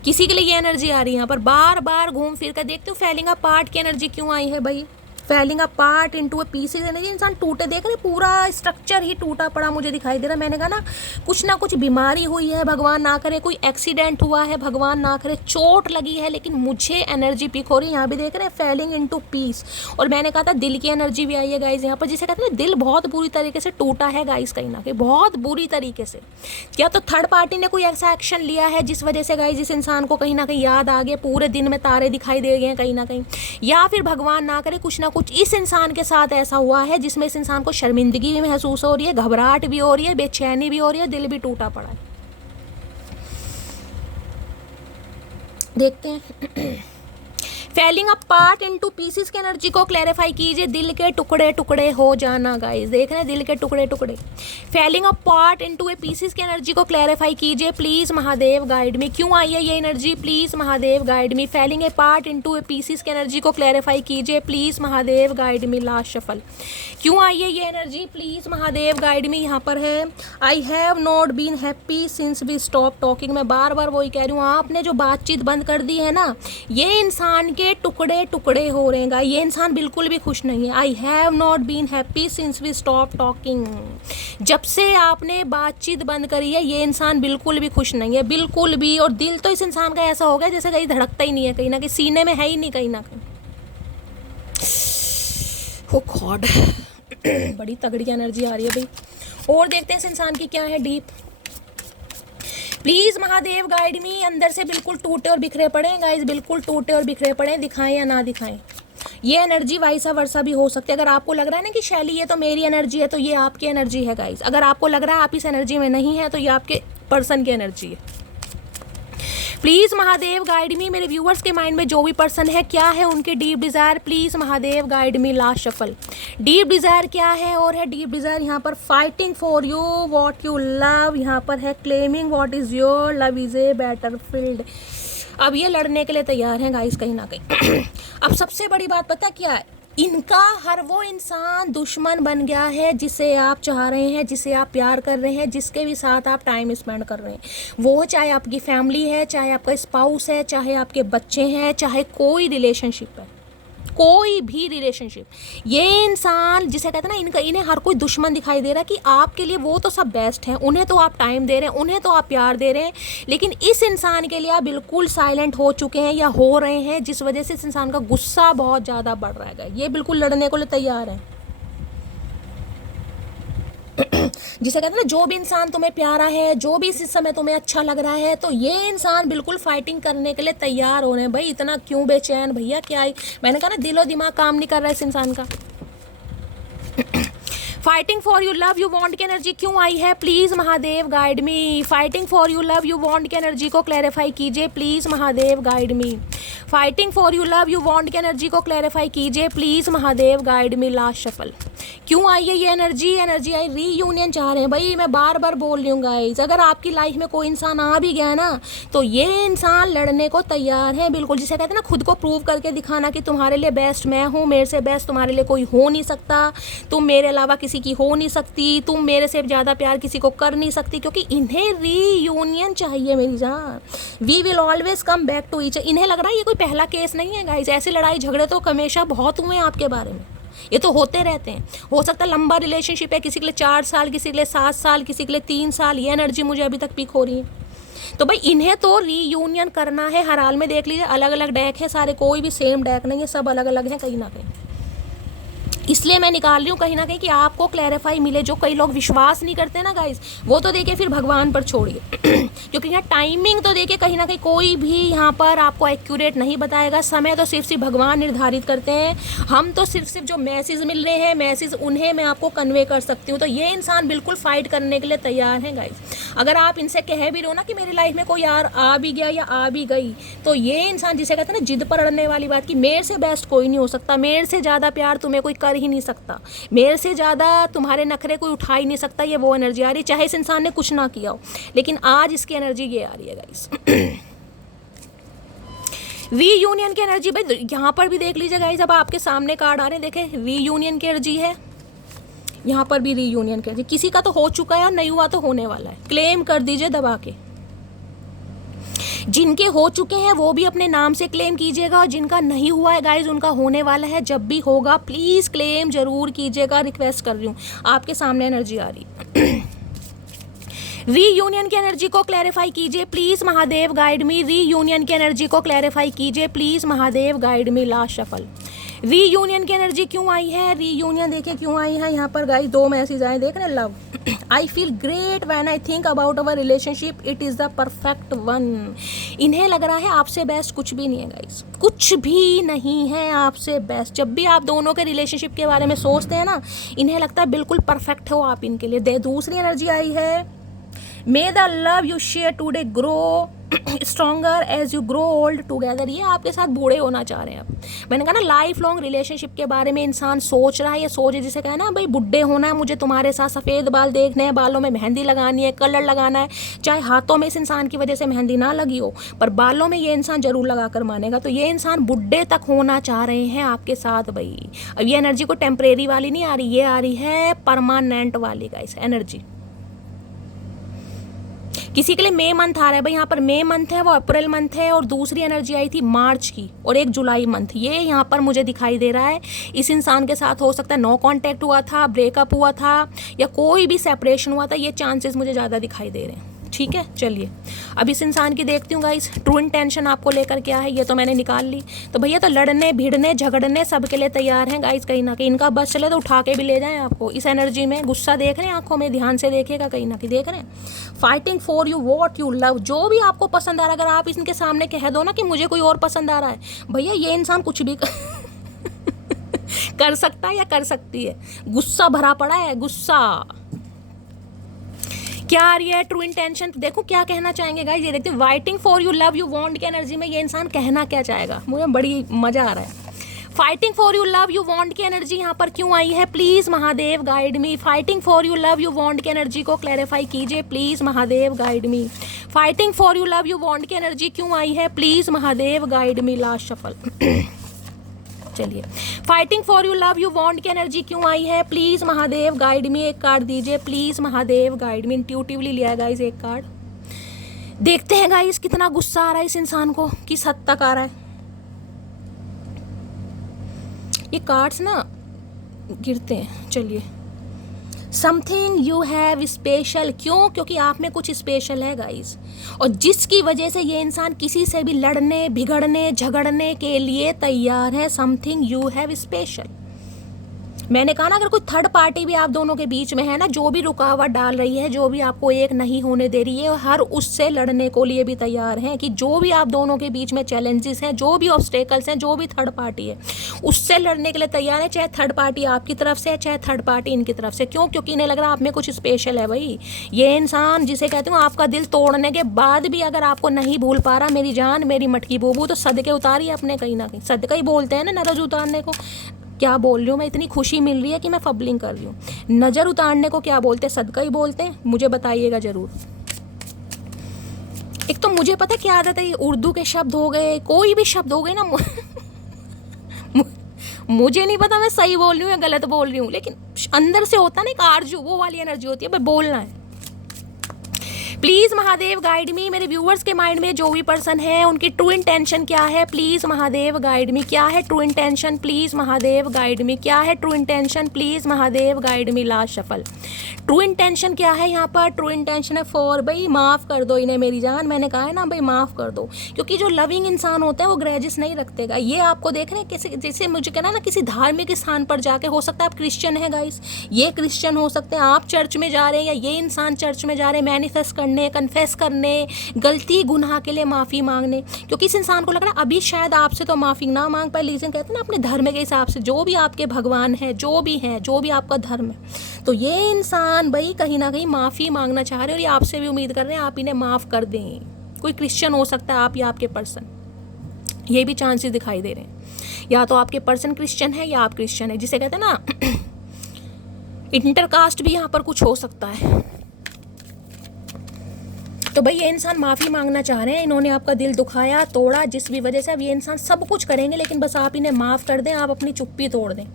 किसी के लिए ये एनर्जी आ रही है यहाँ पर, बार बार घूम फिर कर देखते हो। फैलिंग अपार्ट की एनर्जी क्यों आई है भाई, falling apart into a pieces energy, इंसान टूटे, देख रहे पूरा स्ट्रक्चर ही टूटा पड़ा मुझे दिखाई दे रहा है। मैंने कहा ना कुछ बीमारी हुई है, भगवान ना करे, कोई एक्सीडेंट हुआ है, भगवान ना करे, चोट लगी है, लेकिन मुझे एनर्जी पिक हो रही है। यहाँ भी देख रहे हैं फैलिंग इनटू पीस। और मैंने कहा था दिल की एनर्जी भी आई है गाइज यहाँ पर, जिसे कहते हैं दिल बहुत बुरी तरीके से टूटा है गाइज, कहीं ना कहीं बहुत बुरी तरीके से। क्या तो थर्ड पार्टी ने कोई ऐसा एक्शन लिया है जिस वजह से गाइज इस इंसान को कहीं ना कहीं याद आ गया, पूरे दिन में तारे दिखाई दे गए हैं कहीं ना कहीं, या फिर भगवान ना करे कुछ ना कुछ इस इंसान के साथ ऐसा हुआ है जिसमें इस इंसान को शर्मिंदगी भी महसूस हो रही है, घबराहट भी हो रही है, बेचैनी भी हो रही है, दिल भी टूटा पड़ा है। देखते हैं फैलिंग अपार्ट इनटू पीसेस की एनर्जी को क्लैरिफाई कीजिए। दिल के टुकड़े टुकड़े हो जाना गाइस, देख रहे हैं दिल के टुकड़े टुकड़े। Falling apart into a pieces की एनर्जी को क्लैरिफाई कीजिए प्लीज महादेव गाइड मी। क्यों आई है ये energy, please Mahadev guide me. Falling apart into a pieces की एनर्जी को क्लैरिफाई कीजिए please Mahadev guide me. Last shuffle क्यों आई है ये energy, please Mahadev guide me. यहाँ पर है I have not been happy since we stop talking. मैं बार बार वही कह रही हूँ, आपने जो बातचीत बंद कर दी है ना, ये इंसान के टुकड़े टुकड़े हो रहे हैं। ये इंसान बिल्कुल भी खुश नहीं है। I have not been happy since we stop talking. जब से आपने बातचीत बंद करी है ये इंसान बिल्कुल भी खुश नहीं है, बिल्कुल भी। और दिल तो इस इंसान का ऐसा हो गया जैसे कहीं धड़कता ही नहीं है, कहीं ना कहीं सीने में है ही नहीं, कहीं ना कहीं। ओ गॉड बड़ी तगड़ी एनर्जी आ रही है भाई। और देखते हैं इस इंसान की क्या है डीप। प्लीज महादेव गाइड मी। अंदर से बिल्कुल टूटे और बिखरे पड़े हैं गाइस, बिल्कुल टूटे और बिखरे पड़े हैं, दिखाएं या ना दिखाएं। ये एनर्जी वाइसा वर्सा भी हो सकती है। अगर आपको लग रहा है ना कि शैली ये तो मेरी एनर्जी है, तो ये आपकी एनर्जी है गाइस। अगर आपको लग रहा है आप इस एनर्जी में नहीं है, तो ये आपके पर्सन की एनर्जी है। प्लीज महादेव गाइड मी। मेरे व्यूअर्स के माइंड में जो भी पर्सन है, क्या है उनके deep Dzire, please Mahadev guide me. Last shuffle deep Dzire क्या है, और है डीप डिजायर यहाँ पर fighting for you what you love, यहाँ पर है claiming what is your, love is a battlefield. अब ये लड़ने के लिए तैयार हैं गाइस कहीं ना कहीं। अब सबसे बड़ी बात पता क्या है, इनका हर वो इंसान दुश्मन बन गया है जिसे आप चाह रहे हैं, जिसे आप प्यार कर रहे हैं, जिसके भी साथ आप टाइम स्पेंड कर रहे हैं। वो चाहे आपकी फैमिली है, चाहे आपका स्पाउस है, चाहे आपके बच्चे हैं, चाहे कोई रिलेशनशिप है, कोई भी रिलेशनशिप। ये इंसान जिसे कहते हैं ना, इन्हें हर कोई दुश्मन दिखाई दे रहा है कि आपके लिए वो तो सब बेस्ट हैं, उन्हें तो आप टाइम दे रहे हैं, उन्हें तो आप प्यार दे रहे हैं, लेकिन इस इंसान के लिए आप बिल्कुल साइलेंट हो चुके हैं या हो रहे हैं, जिस वजह से इस इंसान का गुस्सा बहुत ज़्यादा बढ़ रहा है। ये बिल्कुल लड़ने को लिए तैयार है। जिसे कहते हैं ना, जो भी इंसान तुम्हें प्यारा है, जो भी इस समय तुम्हें अच्छा लग रहा है, तो ये इंसान बिल्कुल फाइटिंग करने के लिए तैयार हो रहे हैं। भाई इतना क्यों बेचैन भैया, क्या ही मैंने कहा ना, दिल और दिमाग काम नहीं कर रहा है इस इंसान का। Fighting for you love you want की एनर्जी क्यों आई है, please Mahadev guide me. Fighting for you love you want की एनर्जी को क्लैरिफाई कीजिए please Mahadev guide me. Fighting for you love you want की एनर्जी को क्लैरिफाई कीजिए please Mahadev guide me. Last shuffle क्यों आई है ये एनर्जी आई रीयूनियन चाह रहे हैं। भाई मैं बार बार बोल रही हूँ गाइज, अगर आपकी लाइफ में कोई इंसान आ भी गया ना, तो ये इंसान लड़ने को तैयार है बिल्कुल। जिसे कहते हैं ना, खुद को प्रूव करके दिखाना कि तुम्हारे लिए बेस्ट मैं हूँ, मेरे से बेस्ट तुम्हारे लिए कोई हो नहीं सकता, तुम मेरे अलावा किसी की हो नहीं सकती, तुम मेरे से ज़्यादा प्यार किसी को कर नहीं सकती, क्योंकि इन्हें रीयूनियन चाहिए मेरी जान। We will always come back to each. इन्हें लग रहा है ये कोई पहला केस नहीं है गाइज, ऐसी लड़ाई झगड़े तो हमेशा बहुत हुए हैं आपके बारे में, ये तो होते रहते हैं। हो सकता है लंबा रिलेशनशिप है, किसी के लिए 4 साल, किसी के लिए 7 साल, किसी के लिए 3 साल। ये एनर्जी मुझे अभी तक पिक हो रही है। तो भाई इन्हें तो रीयूनियन करना है हर हाल में। देख लीजिए अलग अलग डेक है सारे, कोई भी सेम डेक नहीं है, सब अलग अलग है कहीं ना कहीं। इसलिए मैं निकाल रही हूँ कहीं ना कहीं कि आपको क्लैरिफाई मिले। जो कई लोग विश्वास नहीं करते ना गाइस, वो तो देखिए फिर भगवान पर छोड़िए क्योंकि यहाँ टाइमिंग तो देखिए कहीं ना कहीं कोई भी यहाँ पर आपको एक्यूरेट नहीं बताएगा। समय तो सिर्फ भगवान निर्धारित करते हैं। हम तो सिर्फ जो मैसेज मिल रहे हैं, मैसेज उन्हें मैं आपको कन्वे कर सकती हूँ। तो ये इंसान बिल्कुल फाइट करने के लिए तैयार है गाइस। अगर आप इनसे कह भी रहो ना कि मेरी लाइफ में कोई यार आ भी गया या आ भी गई, तो ये इंसान जिसे कहते हैं ना, जिद पर अड़ने वाली बात की मेरे से बेस्ट कोई नहीं हो सकता, मेरे से ज़्यादा प्यार तुम्हें कोई कर ही नहीं सकता, मेरे से ज़्यादा तुम्हारे नखरे कोई उठा ही नहीं सकता। ये वो एनर्जी आ रही है, चाहे इस इंसान ने कुछ ना किया हो, लेकिन आज इसकी एनर्जी ये आ रही है गाइस। रीयूनियन की एनर्जी भाई यहाँ पर भी देख लीजिए गाइस। अब आपके सामने कार्ड आ रहे हैं, देखें रीयूनियन की एनर्जी है, यहाँ पर भी रीयूनियन की एनर्जी। किसी का तो हो चुका है और नहीं हुआ तो होने वाला है, क्लेम कर दीजिए दबा के। जिनके हो चुके हैं वो भी अपने नाम से क्लेम कीजिएगा, और जिनका नहीं हुआ है गाइज उनका होने वाला है। जब भी होगा प्लीज़ क्लेम जरूर कीजिएगा, रिक्वेस्ट कर रही हूँ। आपके सामने एनर्जी आ रही है। रीयूनियन की एनर्जी को क्लैरिफाई कीजिए please Mahadev guide me. Reunion की एनर्जी को क्लैरिफाई कीजिए please Mahadev guide me. Last shuffle. Reunion की एनर्जी क्यों आई है? रीयूनियन देखिए क्यों आई है यहाँ पर गाइस। 2 मैसेज आए, देख रहे हैं। Love, I feel great when I think about our relationship, it is the perfect one. इन्हें लग रहा है आपसे बेस्ट कुछ भी नहीं है गाइस, कुछ भी नहीं है आपसे बेस्ट। जब भी आप दोनों के रिलेशनशिप के बारे में सोचते हैं ना, इन्हें लगता है बिल्कुल परफेक्ट हो आप इनके लिए। दूसरी एनर्जी आई है, may the love you share today grow stronger as you grow old together. ये आपके साथ बूढ़े होना चाह रहे हैं अब। मैंने कहा ना, लाइफ लॉन्ग रिलेशनशिप के बारे में इंसान सोच रहा है। ये सोच जिसे कहा ना भाई बुढ़े होना है, मुझे तुम्हारे साथ सफ़ेद बाल देखने हैं, बालों में मेहंदी लगानी है, कलर लगाना है। चाहे हाथों में इस इंसान की वजह से मेहंदी ना लगी हो, पर बालों में ये इंसान जरूर लगा कर मानेगा। तो ये इंसान बुढ़े तक होना चाह रहे हैं आपके साथ भाई। अब ये एनर्जी को टेम्परेरी वाली नहीं आ रही, ये आ रही है परमानेंट वाली गाइस एनर्जी। किसी के लिए मई मंथ आ रहा है भाई, यहाँ पर मई मंथ है, वो अप्रैल मंथ है, और दूसरी एनर्जी आई थी मार्च की, और एक जुलाई मंथ। ये यहाँ पर मुझे दिखाई दे रहा है इस इंसान के साथ हो सकता है नो कांटेक्ट हुआ था, ब्रेकअप हुआ था, या कोई भी सेपरेशन हुआ था। ये चांसेस मुझे ज़्यादा दिखाई दे रहे हैं। ठीक है, चलिए अब इस इंसान की देखती हूँ गाइस, ट्रू इंटेंशन आपको लेकर क्या है। ये तो मैंने निकाल ली। तो भैया तो लड़ने भिड़ने झगड़ने सब के लिए तैयार हैं गाइस। कहीं ना कहीं इनका बस चले तो उठा के भी ले जाएं आपको। इस एनर्जी में गुस्सा देख रहे हैं आंखों में, ध्यान से देखिएगा, कहीं ना कहीं देख रहे हैं। Fighting for you what you love, जो भी आपको पसंद आ रहा है, अगर आप इनके सामने कह दो ना कि मुझे कोई और पसंद आ रहा है, भैया ये इंसान कुछ भी कर सकता है या कर सकती है। गुस्सा भरा पड़ा है, गुस्सा। क्या आ रही है ट्रू इंटेंशन, देखो क्या कहना चाहेंगे गाइस। ये देखते हैं fighting for you love you want की एनर्जी में ये इंसान कहना क्या चाहेगा, मुझे बड़ी मजा आ रहा है। Fighting for you love you want की एनर्जी यहाँ पर क्यों आई है, please Mahadev guide me. Fighting for you love you want की एनर्जी को क्लैरिफाई कीजिए please Mahadev guide me. Fighting for you love you want की एनर्जी क्यों आई है, please Mahadev guide me. Last shuffle. चलिए, fighting for you love you want की energy क्यों आई है, प्लीज महादेव गाइड मी। एक कार्ड दीजिए please Mahadev guide me. Intuitively लिया है गाइस एक कार्ड। देखते हैं गाइस कितना गुस्सा आ रहा है इस इंसान को, किस हद तक आ रहा है। ये कार्ड्स ना गिरते हैं। चलिए, समथिंग यू हैव स्पेशल, क्यों? क्योंकि आप में कुछ स्पेशल है गाइस, और जिसकी वजह से ये इंसान किसी से भी लड़ने बिगड़ने झगड़ने के लिए तैयार है। Something you have special. मैंने कहा ना, अगर कोई थर्ड पार्टी भी आप दोनों के बीच में है ना, जो भी रुकावट डाल रही है, जो भी आपको एक नहीं होने दे रही है, हर उससे लड़ने को लिए भी तैयार हैं। कि जो भी आप दोनों के बीच में चैलेंजेस हैं, जो भी ऑब्स्टेकल्स हैं, जो भी थर्ड पार्टी है, उससे लड़ने के लिए तैयार है। चाहे थर्ड पार्टी आपकी तरफ से है, चाहे थर्ड पार्टी इनकी तरफ से। क्यों? क्योंकि इन्हें लग रहा है आप में कुछ स्पेशल है भाई। ये इंसान जिसे कहती हूँ, आपका दिल तोड़ने के बाद भी अगर आपको नहीं भूल पा रहा, मेरी जान मेरी मटकी बोबू, तो सदके उतारिए अपने। कहीं ना कहीं सदका ही बोलते हैं ना नजर उतारने को। क्या बोल रही हूँ मैं, इतनी खुशी मिल रही है कि मैं फबलिंग कर रही हूँ। नजर उतारने को क्या बोलते हैं? सदका ही बोलते हैं। मुझे बताइएगा जरूर। एक तो मुझे पता क्या आदत है, ये उर्दू के शब्द हो गए, कोई भी शब्द हो गए ना मुझे नहीं पता मैं सही बोल रही हूँ या गलत बोल रही हूँ, लेकिन अंदर से होता ना एक आरजू, वो वाली एनर्जी होती है, भाई बोलना है। प्लीज महादेव गाइड मी। मेरे व्यूअर्स के माइंड में जो भी पर्सन है, उनकी ट्रू इंटेंशन क्या है, प्लीज महादेव गाइड मी। क्या है true intention, please Mahadev guide मी। क्या है true intention, please Mahadev guide me. Last shuffle. True intention क्या है यहाँ पर? ट्रू इंटेंशन है फॉर, भाई माफ कर दो इन्हें मेरी जान। मैंने कहा है ना भाई, माफ कर दो। क्योंकि जो लविंग इंसान होते हैं वो ग्रेजेस नहीं रखतेगा। ये आपको देख रहे हैं किसी, जैसे मुझे कहना ना, किसी धार्मिक स्थान पर जाके, हो सकता है आप क्रिश्चियन है गाइस, ये क्रिश्चियन हो सकते हैं, आप चर्च में जा रहे हैं, या ये इंसान चर्च में जा रहे हैं मैनिफेस्ट करने, कन्फेस करने, गलती गुनाह के लिए माफ़ी मांगने। क्योंकि इस इंसान को लग रहा है अभी शायद आपसे तो माफ़ी ना मांग पाए, लेकिन कहते हैं ना अपने धर्म के हिसाब से, जो भी आपके भगवान है, जो भी है, जो भी आपका धर्म है, तो ये इंसान भाई कहीं ना कहीं माफ़ी मांगना चाह रहे हैं, और ये आपसे भी उम्मीद कर रहे हैं आप इन्हें माफ़ कर दें। कोई क्रिश्चियन हो सकता है, आप या आपके पर्सन, ये भी चांसेस दिखाई दे रहे हैं। या तो आपके पर्सन क्रिश्चियन है या आप क्रिश्चियन है, जिसे कहते हैं ना इंटरकास्ट भी यहाँ पर कुछ हो सकता है। तो भाई ये इंसान माफ़ी मांगना चाह रहे हैं, इन्होंने आपका दिल दुखाया, तोड़ा, जिस भी वजह से। अब ये इंसान सब कुछ करेंगे, लेकिन बस आप इन्हें माफ़ कर दें, आप अपनी चुप्पी तोड़ दें।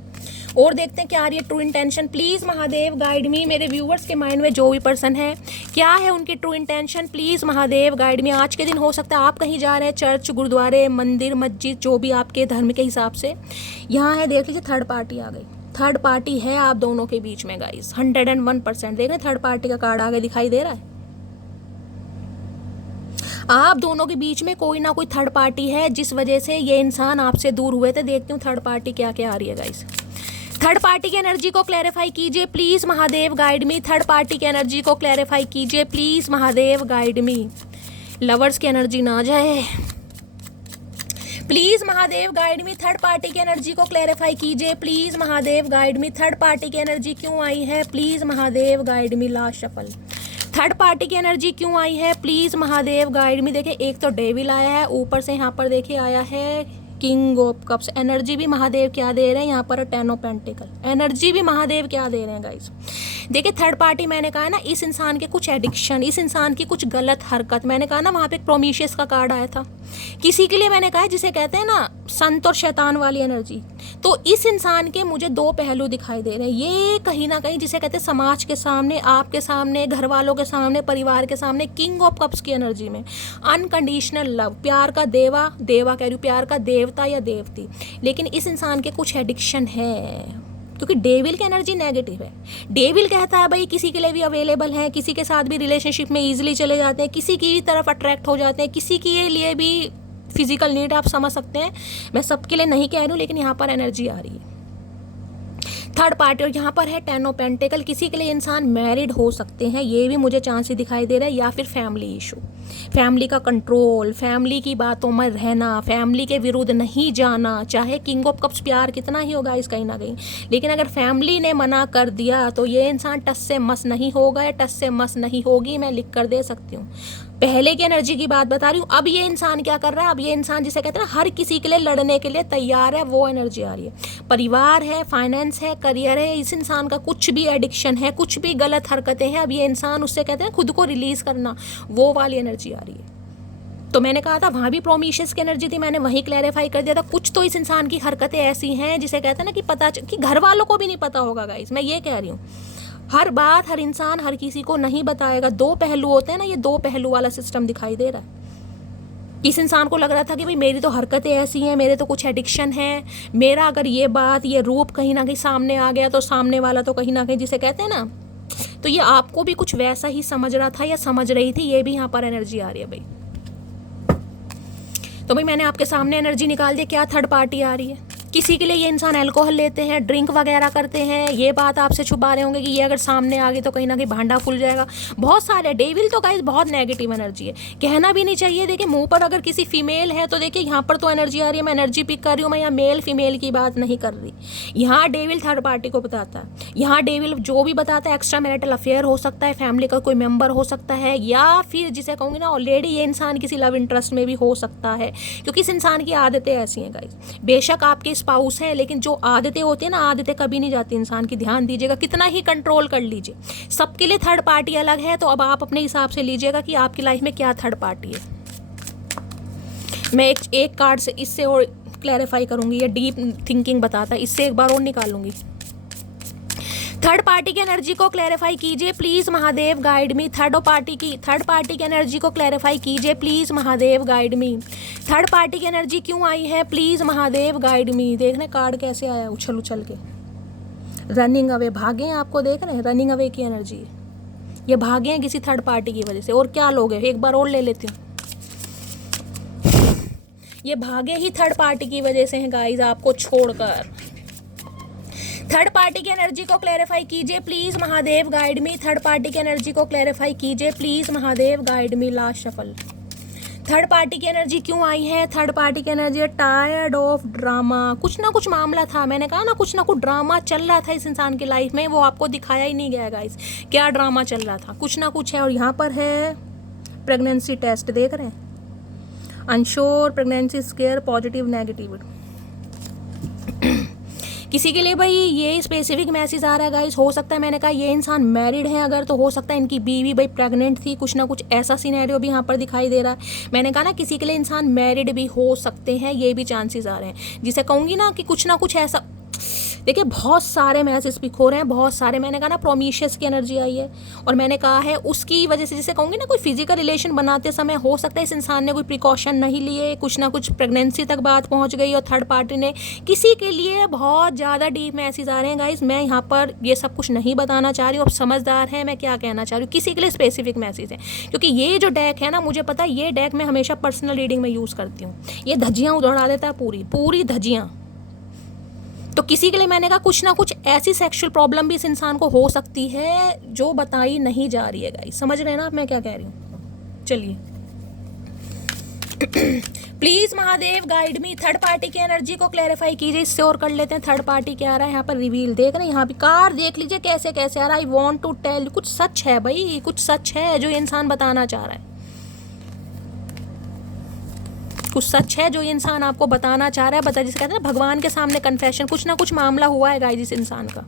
और देखते हैं क्या आ रही है true intention. Please Mahadev guide मी, मेरे व्यूवर्स के माइंड में जो भी पर्सन है क्या है उनकी true intention, please Mahadev guide मी। आज के दिन हो सकता है आप कहीं जा रहे हैं, चर्च, गुरुद्वारे, मंदिर, मस्जिद, जो भी आपके धर्म के हिसाब से। यहाँ है देख लीजिए, थर्ड पार्टी आ गई, थर्ड पार्टी है आप दोनों के बीच में गाइस, 101%। देख रहे थर्ड पार्टी का कार्ड आगे दिखाई दे रहा है। आप दोनों के बीच में कोई ना कोई थर्ड पार्टी है जिस वजह से ये इंसान आपसे दूर हुए थे। देखती हूँ थर्ड पार्टी क्या क्या आ रही है गाइस। थर्ड पार्टी की एनर्जी को क्लैरिफाई कीजिए please Mahadev guide me. Third party की एनर्जी को क्लैरिफाई कीजिए please Mahadev guide me. Lovers की एनर्जी ना जाए please Mahadev guide me. Third party की एनर्जी को क्लैरिफाई कीजिए please Mahadev guide me. Third party की एनर्जी क्यों आई है please Mahadev guide me. Last shuffle. Third party की एनर्जी क्यों आई है प्लीज महादेव गाइड मी। देखिए एक तो डेविल आया है, ऊपर से यहाँ पर देखिए आया है किंग ऑफ कप्स। एनर्जी भी महादेव क्या दे रहे हैं यहाँ पर, 10 ऑफ पेंटिकल। एनर्जी भी महादेव क्या दे रहे हैं गाइस। देखिए थर्ड पार्टी मैंने कहा ना, इस इंसान के कुछ एडिक्शन, इस इंसान की कुछ गलत हरकत। मैंने कहा ना वहाँ पे एक प्रोमिशियस का कार्ड आया था किसी के लिए, मैंने कहा जिसे कहते हैं ना संत और शैतान वाली एनर्जी। तो इस इंसान के मुझे दो पहलू दिखाई दे रहे हैं। ये कहीं ना कहीं जिसे कहते हैं समाज के सामने, आपके सामने, घर वालों के सामने, परिवार के सामने, किंग ऑफ कप्स की एनर्जी में अनकंडीशनल लव, प्यार का देवा, देवा कह रही हूँ, प्यार का देवता या देवती। लेकिन इस इंसान के कुछ एडिक्शन है, क्योंकि डेविल की एनर्जी नेगेटिव है। डेविल कहता है भाई किसी के लिए भी अवेलेबल है, किसी के साथ भी रिलेशनशिप में इजीली चले जाते हैं, किसी की तरफ अट्रैक्ट हो जाते हैं, किसी के लिए भी फिजिकल नीड आप समझ सकते हैं। मैं सबके लिए नहीं कह रही हूँ, लेकिन यहाँ पर एनर्जी आ रही है थर्ड पार्टी। और यहाँ पर है 10 ऑफ पेंटिकल। किसी के लिए इंसान मैरिड हो सकते हैं, ये भी मुझे चांस दिखाई दे रहा है, या फिर फैमिली इशू, फैमिली का कंट्रोल, फैमिली की बातों में रहना, फैमिली के विरुद्ध नहीं जाना। चाहे किंग ऑफ कप्स प्यार कितना ही होगा इस कहीं ना कहीं, लेकिन अगर फैमिली ने मना कर दिया तो ये इंसान टस से मस नहीं होगा या टस से मस नहीं होगी। मैं लिख कर दे सकती हूँ। पहले की एनर्जी की बात बता रही हूँ। अब ये इंसान क्या कर रहा है, अब ये इंसान जिसे कहते हैं ना हर किसी के लिए लड़ने के लिए तैयार है, वो एनर्जी आ रही है। परिवार है, फाइनेंस है, करियर है, इस इंसान का कुछ भी एडिक्शन है, कुछ भी गलत हरकतें हैं, अब ये इंसान उससे कहते हैं खुद को रिलीज करना, वो वाली एनर्जी आ रही है। तो मैंने कहा था वहाँ भी प्रोमिशियस की एनर्जी थी, मैंने वहीं क्लैरिफाई कर दिया था। कुछ तो इस इंसान की हरकतें ऐसी हैं जिसे कहते हैं ना कि पता कि घर वालों को भी नहीं पता होगा गाइस, मैं ये कह रही हूँ। हर बात हर इंसान हर किसी को नहीं बताएगा। दो पहलू होते हैं ना, ये दो पहलू वाला सिस्टम दिखाई दे रहा है। इस इंसान को लग रहा था कि भाई मेरी तो हरकतें ऐसी हैं, मेरे तो कुछ एडिक्शन है, मेरा अगर ये बात, ये रूप कहीं ना कहीं सामने आ गया तो सामने वाला तो कहीं ना कहीं जिसे कहते हैं ना, तो ये आपको भी कुछ वैसा ही समझ रहा था या समझ रही थी। ये भी यहाँ पर एनर्जी आ रही है भाई। तो भाई मैंने आपके सामने एनर्जी निकाल दी, क्या थर्ड पार्टी आ रही है। किसी के लिए ये इंसान अल्कोहल लेते हैं, ड्रिंक वगैरह करते हैं, ये बात आपसे छुपा रहे होंगे कि ये अगर सामने आ गई तो कहीं ना कहीं भांडा फूल जाएगा। बहुत सारे डेविल तो गाइस बहुत नेगेटिव एनर्जी है, कहना भी नहीं चाहिए। देखिए मुंह पर अगर किसी फीमेल है तो देखिए यहाँ पर तो एनर्जी आ रही है, मैं एनर्जी पिक कर रही हूँ, मैं यहाँ मेल फीमेल की बात नहीं कर रही। यहाँ डेविल थर्ड पार्टी को बताता है, यहाँ डेविल जो भी बताता है एक्स्ट्रा मैरिटल अफेयर हो सकता है, फैमिली का कोई मेंबर हो सकता है, या फिर जिसे कहूँगी ना ऑलरेडी ये इंसान किसी लव इंटरेस्ट में भी हो सकता है, क्योंकि इस इंसान की आदतें ऐसी हैं गाइस। बेशक आपके स्पाउस हैं, लेकिन जो आदतें होती है ना, आदतें कभी नहीं जाती इंसान की, ध्यान दीजिएगा। कितना ही कंट्रोल कर लीजिए, सबके लिए थर्ड पार्टी अलग है। तो अब आप अपने हिसाब से लीजिएगा कि आपकी लाइफ में क्या थर्ड पार्टी है। मैं एक कार्ड से इससे और क्लैरिफाई करूंगी, ये डीप थिंकिंग बताता है, इससे एक बार और निकालूंगी। थर्ड पार्टी की एनर्जी को क्लैरिफाई कीजिए please Mahadev guide me. Third party की एनर्जी को क्लैरिफाई कीजिए please Mahadev guide me. Third party की एनर्जी क्यों आई है प्लीज महादेव गाइड मी। देखने कार्ड कैसे आया उछल उछल के, रनिंग अवे, भागे हैं, आपको देख रहे हैं रनिंग अवे की एनर्जी। ये भागे हैं किसी थर्ड पार्टी की वजह से। और क्या लोग हैं, एक बार और ले लेती हूँ। ये भागे ही थर्ड पार्टी की वजह से हैं गाइस, आपको छोड़कर। थर्ड पार्टी की एनर्जी को क्लैरिफाई कीजिए please Mahadev guide me. Third party की एनर्जी को क्लैरिफाई कीजिए please Mahadev guide me. Last shuffle. Third party की एनर्जी क्यों आई है, थर्ड पार्टी की एनर्जी टायर्ड ऑफ ड्रामा। कुछ ना कुछ मामला था, मैंने कहा ना कुछ ना कुछ ड्रामा चल रहा था इस इंसान की लाइफ में, वो आपको दिखाया ही नहीं गया गाइस क्या ड्रामा चल रहा था, कुछ ना कुछ है। और यहाँ पर है प्रेगनेंसी टेस्ट, देख रहे हैं, unsure, pregnancy square, positive, negative. किसी के लिए भाई ये स्पेसिफिक मैसेज आ रहा है गाइस, हो सकता है मैंने कहा ये इंसान मैरिड है अगर, तो हो सकता है इनकी बीवी भाई प्रेग्नेंट थी, कुछ ना कुछ ऐसा सिनेरियो भी यहाँ पर दिखाई दे रहा है। मैंने कहा ना किसी के लिए इंसान मैरिड भी हो सकते हैं, ये भी चांसेस आ रहे हैं, जिसे कहूँगी ना कि कुछ ना कुछ ऐसा देखिए बहुत सारे मैसेज पिक हो रहे हैं, बहुत सारे। मैंने कहा ना प्रोमिशियस की एनर्जी आई है, और मैंने कहा है उसकी वजह से, जिसे कहूँगी ना, कोई फिजिकल रिलेशन बनाते समय हो सकता है इस इंसान ने कोई प्रिकॉशन नहीं लिए, कुछ ना कुछ प्रेगनेंसी तक बात पहुँच गई और थर्ड पार्टी ने किसी के लिए बहुत ज़्यादा डीप मैसेज आ रहे हैं गाइज। मैं यहाँ पर ये सब कुछ नहीं बताना चाह रही हूँ, अब समझदार है मैं क्या कहना चाह रही हूँ। किसी के लिए स्पेसिफिक मैसेज है, क्योंकि ये जो डेक है ना, मुझे पता है ये डेक मैं हमेशा पर्सनल रीडिंग में यूज़ करती हूँ। ये धज्जियाँ उड़ा देता है, पूरी पूरी धज्जियाँ। तो किसी के लिए मैंने कहा कुछ ना कुछ ऐसी सेक्सुअल प्रॉब्लम भी इस इंसान को हो सकती है जो बताई नहीं जा रही है गाइस। समझ रहे हैं ना आप मैं क्या कह रही हूँ। चलिए please Mahadev guide me, third party की एनर्जी को क्लैरिफाई कीजिए। इससे और कर लेते हैं थर्ड पार्टी क्या आ रहा है यहाँ पर। रिवील देख रहे हैं यहाँ पे, कार्ड देख लीजिए कैसे कैसे आ रहा है। आई वॉन्ट टू टेल, कुछ सच है भाई, कुछ सच है जो ये इंसान बताना चाह रहा है, कुछ सच है जो ये इंसान आपको बताना चाह रहा है। बता, जिसे कहते हैं ना भगवान के सामने कन्फेशन, कुछ ना कुछ मामला हुआ है गाइस इस इंसान का।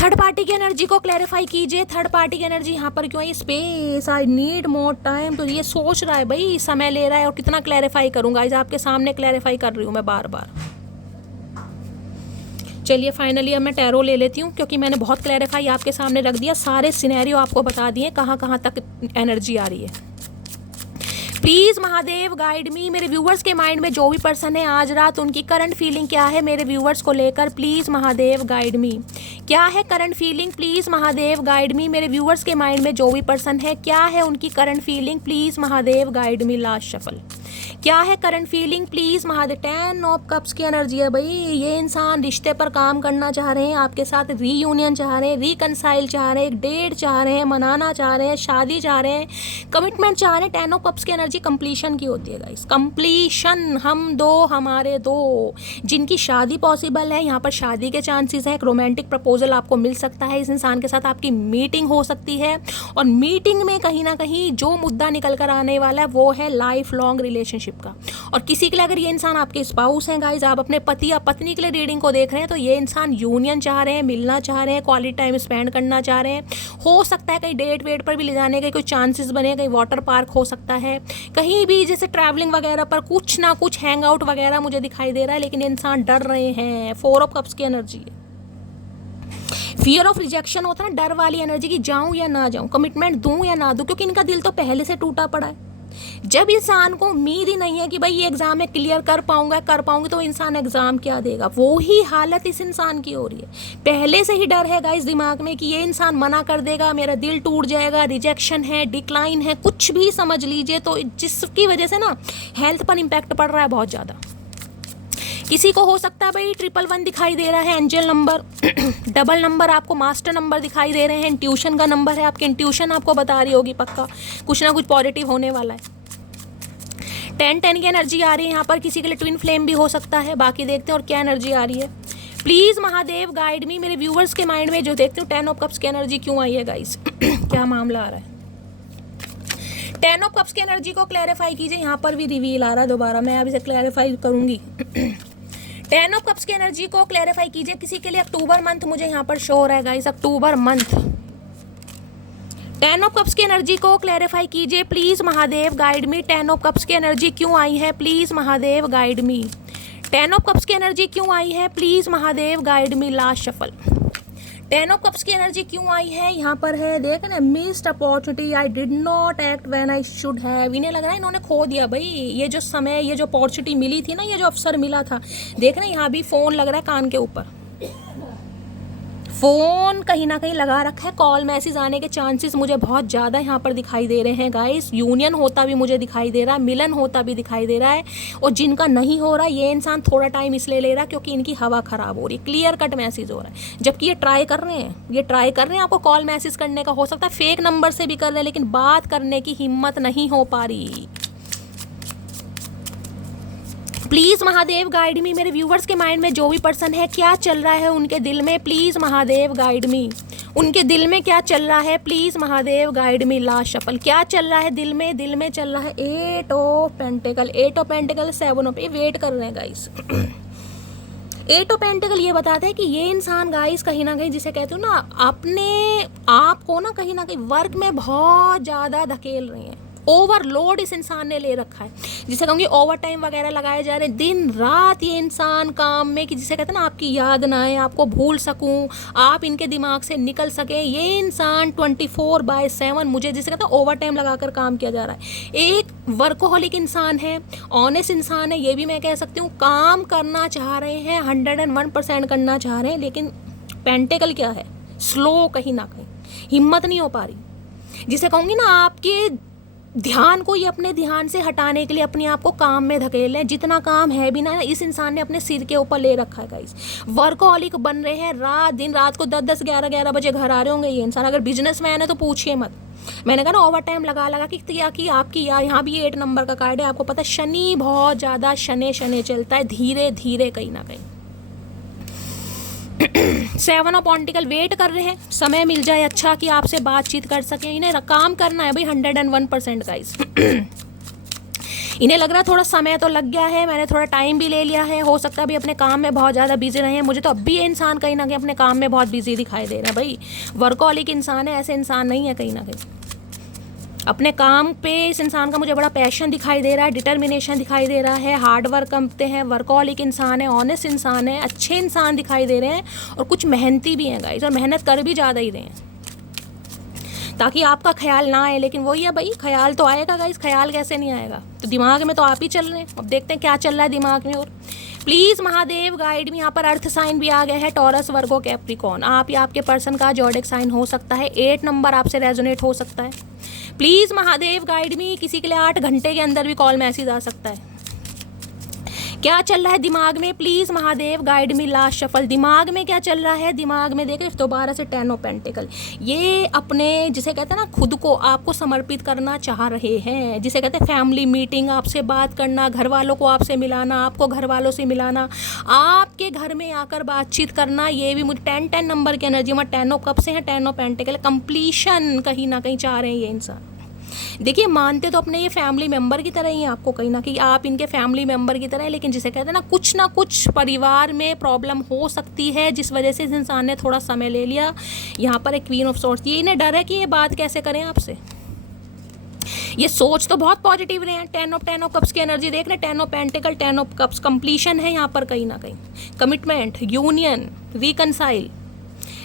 थर्ड पार्टी की एनर्जी को क्लैरिफाई कीजिए। थर्ड पार्टी की एनर्जी यहाँ पर क्यों आई? Space, I need more time. तो ये सोच रहा है भाई, समय ले रहा है, और कितना क्लैरिफाई करूँगा। इस आपके सामने क्लैरिफाई कर रही हूँ मैं बार बार। चलिए फाइनली अब मैं टैरो ले लेती हूँ, क्योंकि मैंने बहुत क्लैरिफाई आपके सामने रख दिया, सारे सिनेरियो आपको बता दिए कहाँ कहाँ तक एनर्जी आ रही है। प्लीज महादेव गाइड मी, मेरे व्यूवर्स के माइंड में जो भी पर्सन है आज रात, उनकी करंट फीलिंग क्या है मेरे व्यूवर्स को लेकर। प्लीज महादेव गाइड मी, क्या है current feeling? Please Mahadev guide मी, मेरे व्यूवर्स के माइंड में जो भी पर्सन है, क्या है उनकी current feeling? Please Mahadev guide me. Last shuffle, क्या है current feeling? Please Mahadev. 10 of cups की एनर्जी है भाई। ये इंसान रिश्ते पर काम करना चाह रहे हैं, आपके साथ रीयूनियन चाह रहे हैं, रिकनसाइल चाह रहे हैं, एक डेट चाह रहे हैं, मनाना चाह रहे हैं, शादी चाह रहे हैं, कमिटमेंट चाह रहे हैं। 10 ऑफ कप्स की एनर्जी कंप्लीशन की होती है गाइस, कंप्लीशन। हम दो, हमारे दो, जिनकी शादी पॉसिबल है, यहाँ पर शादी के चांसेस हैं। एक रोमांटिक प्रपोजल आपको मिल सकता है, इस इंसान के साथ आपकी मीटिंग हो सकती है, और मीटिंग में कहीं ना कहीं जो मुद्दा निकल कर आने वाला है वो है लाइफ लॉन्ग रिलेशनशिप का। और किसी के लिए अगर ये इंसान आपके स्पाउस हैं गाइज, आप अपने पति या पत्नी के लिए रीडिंग को देख रहे हैं, तो ये इंसान यूनियन चाह रहे हैं, मिलना चाह रहे हैं, क्वालिटी टाइम स्पेंड करना चाह रहे हैं। हो सकता है कहीं डेट वेट पर भी ले जाने के कोई चांसेस बने, कहीं वाटर पार्क हो सकता है, कहीं भी जैसे ट्रैवलिंग वगैरह पर कुछ ना कुछ हैंग आउट वगैरह मुझे दिखाई दे रहा है। लेकिन इंसान डर रहे हैं। 4 ऑफ कप्स की एनर्जी है। फियर ऑफ रिजेक्शन होता है ना, डर वाली एनर्जी की, जाऊं या ना जाऊं, कमिटमेंट दूं या ना दूं, क्योंकि इनका दिल तो पहले से टूटा पड़ा है। जब इंसान को उम्मीद ही नहीं है कि भाई ये एग्जाम में क्लियर कर पाऊंगी, तो इंसान एग्जाम क्या देगा? वो ही हालत इस इंसान की हो रही है। पहले से ही डर है गाइस दिमाग में कि ये इंसान मना कर देगा, मेरा दिल टूट जाएगा, रिजेक्शन है, डिक्लाइन है, कुछ भी समझ लीजिए। तो जिसकी वजह से ना हेल्थ पर इम्पैक्ट पड़ रहा है बहुत ज़्यादा। किसी को हो सकता है भाई 111 दिखाई दे रहा है एंजल नंबर, डबल नंबर आपको मास्टर नंबर दिखाई दे रहे हैं, इंट्यूशन का नंबर है, आपकी इंट्यूशन आपको बता रही होगी पक्का कुछ ना कुछ पॉजिटिव होने वाला है। 10 की एनर्जी आ रही है यहाँ पर, किसी के लिए ट्विन फ्लेम भी हो सकता है। बाकी देखते हैं और क्या एनर्जी आ रही है। प्लीज महादेव गाइड मी, मेरे व्यूवर्स के माइंड में जो देखते हो 10 ऑफ कप्स की एनर्जी क्यों आई है गाइस क्या मामला आ रहा है? 10 ऑफ कप्स की एनर्जी को क्लैरिफाई कीजिए। यहाँ पर भी रिवील आ रहा है दोबारा, मैं अब इसे क्लैरिफाई करूंगी। 10 ऑफ कप्स की एनर्जी को क्लैरिफाई कीजिए। किसी के लिए अक्टूबर मंथ मुझे यहाँ पर शो हो रहा है guys, October month. 10 of cups की एनर्जी को क्लैरिफाई कीजिए please Mahadev guide me. 10 of cups की एनर्जी क्यों आई है? Please Mahadev guide me. 10 of cups की एनर्जी क्यों आई है? Please Mahadev guide me. Last shuffle. 10 of cups की एनर्जी क्यों आई है? यहाँ पर है देख ना, missed opportunity, I did not act when I should have. इन्हें लग रहा है इन्होंने खो दिया भाई ये जो समय, ये जो अपॉर्चुनिटी मिली थी ना, ये जो अवसर मिला था। देख रहे हैं यहाँ भी फोन लग रहा है कान के ऊपर, फ़ोन कहीं ना कहीं लगा रखा है। कॉल मैसेज आने के चांसेस मुझे बहुत ज़्यादा यहाँ पर दिखाई दे रहे हैं गाइस। यूनियन होता भी मुझे दिखाई दे रहा है, मिलन होता भी दिखाई दे रहा है। और जिनका नहीं हो रहा, ये इंसान थोड़ा टाइम इसलिए ले रहा है क्योंकि इनकी हवा ख़राब हो रही है। क्लियर कट मैसेज हो रहा है, जबकि ये ट्राई कर रहे हैं, आपको कॉल मैसेज करने का। हो सकता है फेक नंबर से भी कर रहे हैं, लेकिन बात करने की हिम्मत नहीं हो पा रही। प्लीज़ महादेव गाइड मी, मेरे व्यूवर्स के माइंड में जो भी पर्सन है, क्या चल रहा है उनके दिल में? प्लीज़ महादेव गाइड मी। उनके दिल में क्या चल रहा है? Please Mahadev guide me. Last shuffle. क्या चल रहा है दिल में? दिल में चल रहा है 8 ऑफ पेंटिकल, 7 ऑफ, ये वेट कर रहे हैं गाइस। 8 ऑफ पेंटिकल ये बताता है कि ये इंसान गाइस कहीं ना कहीं, जिसे कहते हो ना, अपने आप को ना कहीं वर्क में बहुत ज़्यादा धकेल रहे हैं, ओवरलोड इस इंसान ने ले रखा है, जिसे कहूँगी ओवर टाइम वगैरह लगाए जा रहे हैं दिन रात ये इंसान काम में, कि जिसे कहते हैं ना आपकी याद ना आए, आपको भूल सकूं, आप इनके दिमाग से निकल सकें। ये इंसान 24/7 मुझे जिसे कहते हैं ओवर टाइम लगाकर काम किया जा रहा है। एक वर्कोहॉलिक इंसान है, ऑनेस्ट इंसान है, ये भी मैं कह सकती हूँ। काम करना चाह रहे हैं, 101% करना चाह रहे हैं, लेकिन पेंटेकल क्या है, स्लो कहीं ना कहीं, हिम्मत नहीं हो पा रही। जिसे कहूँगी ना आपके ध्यान को ये अपने ध्यान से हटाने के लिए अपने आप को काम में धकेल लें। जितना काम है भी ना इस इंसान ने अपने सिर के ऊपर ले रखा है गाइस। वर्कहॉलिक बन रहे हैं, रात दिन, रात को 10-10 11-11 बजे घर आ रहे होंगे ये इंसान। अगर बिजनेसमैन है तो पूछिए मत। मैंने कहा ना ओवर टाइम लगा कि क्या की आपकी यार, यहाँ भी 8 नंबर का कार्ड है। आपको पता है शनि बहुत ज़्यादा शनि चलता है, धीरे धीरे कहीं ना कहीं। 7 ऑफ पेंटिकल वेट कर रहे हैं, समय मिल जाए अच्छा कि आपसे बातचीत कर सकें। इन्हें काम करना है भाई 101% गाइस। इन्हें लग रहा है थोड़ा समय तो लग गया है, मैंने थोड़ा टाइम भी ले लिया है, हो सकता है अभी अपने काम में बहुत ज़्यादा बिजी रहे हैं। मुझे तो अब भी ये इंसान कहीं ना कहीं अपने काम में बहुत बिजी दिखाई दे रहे हैं भाई। वर्कहॉलिक इंसान है, ऐसे इंसान नहीं है कहीं ना कहीं। अपने काम पे इस इंसान का मुझे बड़ा पैशन दिखाई दे रहा है, डिटर्मिनेशन दिखाई दे रहा है, हार्ड वर्क करते हैं, वर्कहॉलिक इंसान है, ऑनेस्ट इंसान है, अच्छे इंसान दिखाई दे रहे हैं और कुछ मेहनती भी हैं गाइस, और मेहनत कर भी ज़्यादा ही रहे हैं ताकि आपका ख्याल ना आए। लेकिन वही है भाई, ख्याल तो आएगा गाइस, ख्याल कैसे नहीं आएगा, तो दिमाग में तो आप ही चल रहे हैं। अब देखते हैं क्या चल रहा है दिमाग में। और प्लीज़ महादेव गाइड में यहाँ पर अर्थ साइन भी आ गया है, टॉरस, वर्गो, कैप्रिकॉर्न। आप या आपके पर्सन का जॉडिक साइन हो सकता है, 8 नंबर आपसे रेजोनेट हो सकता है। प्लीज़ महादेव गाइड में किसी के लिए 8 घंटे के अंदर भी कॉल मैसेज आ सकता है। क्या चल रहा है दिमाग में, please Mahadev guide me last shuffle. दिमाग में क्या चल रहा है, दिमाग में देखें दोबारा से 10 ऑफ पेंटिकल। ये अपने जिसे कहते हैं ना खुद को आपको समर्पित करना चाह रहे हैं, जिसे कहते हैं फैमिली मीटिंग, आपसे बात करना, घर वालों को आपसे मिलाना, आपको घर वालों से मिलाना, आपके घर में आकर बातचीत करना। ये भी मुझे 10 नंबर की एनर्जी में 10 ऑफ कप से है, 10 ऑफ पेंटिकल। कंप्लीशन कहीं ना कहीं चाह रहे हैं ये इंसान। देखिए मानते तो अपने ये फैमिली मेंबर की तरह ही हैं आपको, कहीं ना कहीं आप इनके फैमिली मेंबर की तरह है, लेकिन जिसे कहते हैं ना कुछ परिवार में प्रॉब्लम हो सकती है, जिस वजह से इस इंसान ने थोड़ा समय ले लिया। यहाँ पर एक क्वीन ऑफ सॉर्ड्स, ये इन्हें डर है कि ये बात कैसे करें आपसे। ये सोच तो बहुत पॉजिटिव रहे हैं। 10 ऑफ कप्स की एनर्जी देख रहे हैं, 10 of pentacle, 10 of cups, completion है यहाँ पर कहीं ना कहीं, कमिटमेंट, यूनियन, रिकनसाइल।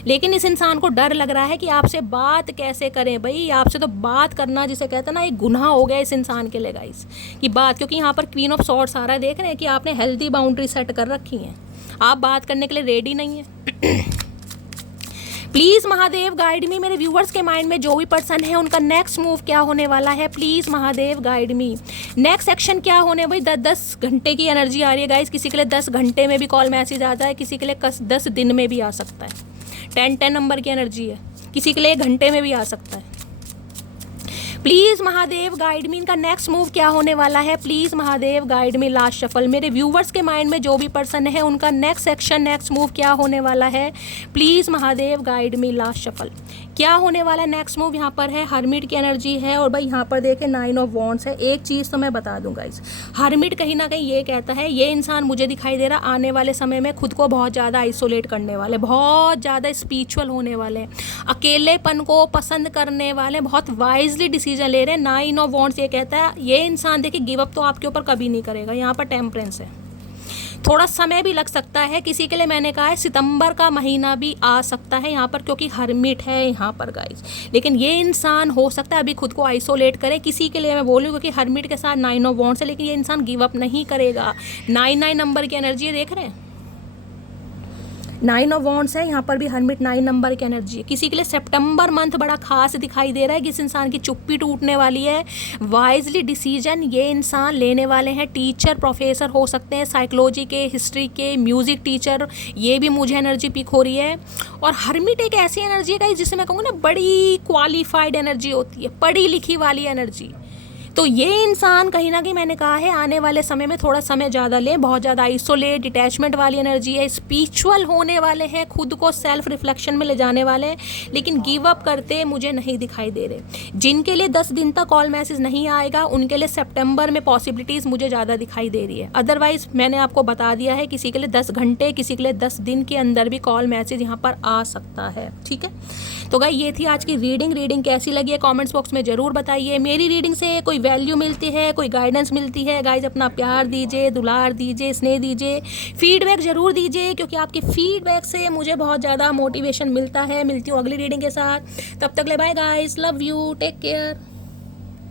लेकिन इस इंसान को डर लग रहा है कि आपसे बात कैसे करें भाई। आपसे तो बात करना जिसे कहते हैं ना एक गुनाह हो गया इस इंसान के लिए गाइस कि बात, क्योंकि यहाँ पर क्वीन ऑफ सॉर्ड्स आ रहा है। देख रहे हैं कि आपने हेल्दी बाउंड्री सेट कर रखी हैं, आप बात करने के लिए रेडी नहीं है। प्लीज़ महादेव गाइड मी, मेरे व्यूवर्स के माइंड में जो भी पर्सन है उनका नेक्स्ट मूव क्या होने वाला है, please Mahadev guide me. Next action क्या होने, भाई 10 घंटे की एनर्जी आ रही है गाइस। किसी के लिए 10 घंटे में भी कॉल मैसेज आता है, किसी के लिए 10 दिन में भी आ सकता है। 10 नंबर की एनर्जी है, किसी के लिए 1 घंटे में भी आ सकता है। प्लीज़ महादेव गाइड मी, इनका नेक्स्ट मूव क्या होने वाला है, please Mahadev guide me last shuffle. मेरे व्यूवर्स के माइंड में जो भी पर्सन है उनका नेक्स्ट एक्शन, नेक्स्ट मूव क्या होने वाला है, please Mahadev guide me last shuffle. क्या होने वाला है नेक्स्ट मूव, यहाँ पर है हर्मिट की एनर्जी है, और भाई यहाँ पर देखें 9 ऑफ वॉन्ड्स है। एक चीज़ तो मैं बता दूँ गाइस, हर्मिट कहीं ना कहीं ये कहता है, ये इंसान मुझे दिखाई दे रहा आने वाले समय में खुद को बहुत ज़्यादा आइसोलेट करने वाले, बहुत ज़्यादा स्पिरिचुअल होने वाले हैं, अकेलेपन को पसंद करने वाले, बहुत वाइजली डिसीजन ले रहे हैं। 9 ऑफ वॉन्ड्स ये कहता है ये इंसान देखिए गिव अप तो आपके ऊपर कभी नहीं करेगा। यहाँ पर टेम्परेंस है, थोड़ा समय भी लग सकता है किसी के लिए। मैंने कहा है सितंबर का महीना भी आ सकता है यहाँ पर, क्योंकि हर्मिट है यहाँ पर गाइस। लेकिन ये इंसान हो सकता है अभी खुद को आइसोलेट करे, किसी के लिए मैं बोलूँ, क्योंकि हर्मिट के साथ 9 ऑफ वॉन्ड्स है, लेकिन ये इंसान गिव अप नहीं करेगा। 9 नंबर की एनर्जी देख रहे हैं, 9 ऑफ वॉन्ड्स है, यहाँ पर भी हर्मिट 9 नंबर की एनर्जी है। किसी के लिए सितंबर मंथ बड़ा खास दिखाई दे रहा है, किस इंसान की चुप्पी टूटने वाली है, वाइजली डिसीजन ये इंसान लेने वाले हैं। टीचर, प्रोफेसर हो सकते हैं, साइकोलॉजी के, हिस्ट्री के, म्यूजिक टीचर, ये भी मुझे एनर्जी पिक हो रही है। और हर्मिट एक ऐसी एनर्जी है जिसे मैं कहूँगा ना बड़ी क्वालिफाइड एनर्जी होती है, पढ़ी लिखी वाली एनर्जी। तो ये इंसान कहीं ना कहीं मैंने कहा है आने वाले समय में थोड़ा समय ज़्यादा ले, बहुत ज़्यादा आइसोलेट डिटैचमेंट वाली एनर्जी है, स्पिरिचुअल होने वाले हैं, खुद को सेल्फ रिफ्लेक्शन में ले जाने वाले हैं, लेकिन गिव अप करते मुझे नहीं दिखाई दे रहे। जिनके लिए 10 दिन तक कॉल मैसेज नहीं आएगा उनके लिए सितंबर में पॉसिबिलिटीज़ मुझे ज़्यादा दिखाई दे रही है। अदरवाइज़ मैंने आपको बता दिया है किसी के लिए 10 घंटे, किसी के लिए 10 दिन के अंदर भी कॉल मैसेज यहाँ पर आ सकता है। ठीक है, तो गाइस ये थी आज की रीडिंग कैसी लगी है कमेंट्स बॉक्स में ज़रूर बताइए। मेरी रीडिंग से कोई वैल्यू मिलती है, कोई गाइडेंस मिलती है, गाइस अपना प्यार दीजिए, दुलार दीजिए, स्नेह दीजिए, फीडबैक ज़रूर दीजिए, क्योंकि आपके फीडबैक से मुझे बहुत ज़्यादा मोटिवेशन मिलता है। मिलती हूँ अगली रीडिंग के साथ, तब तक ले bye guys, love you, take care.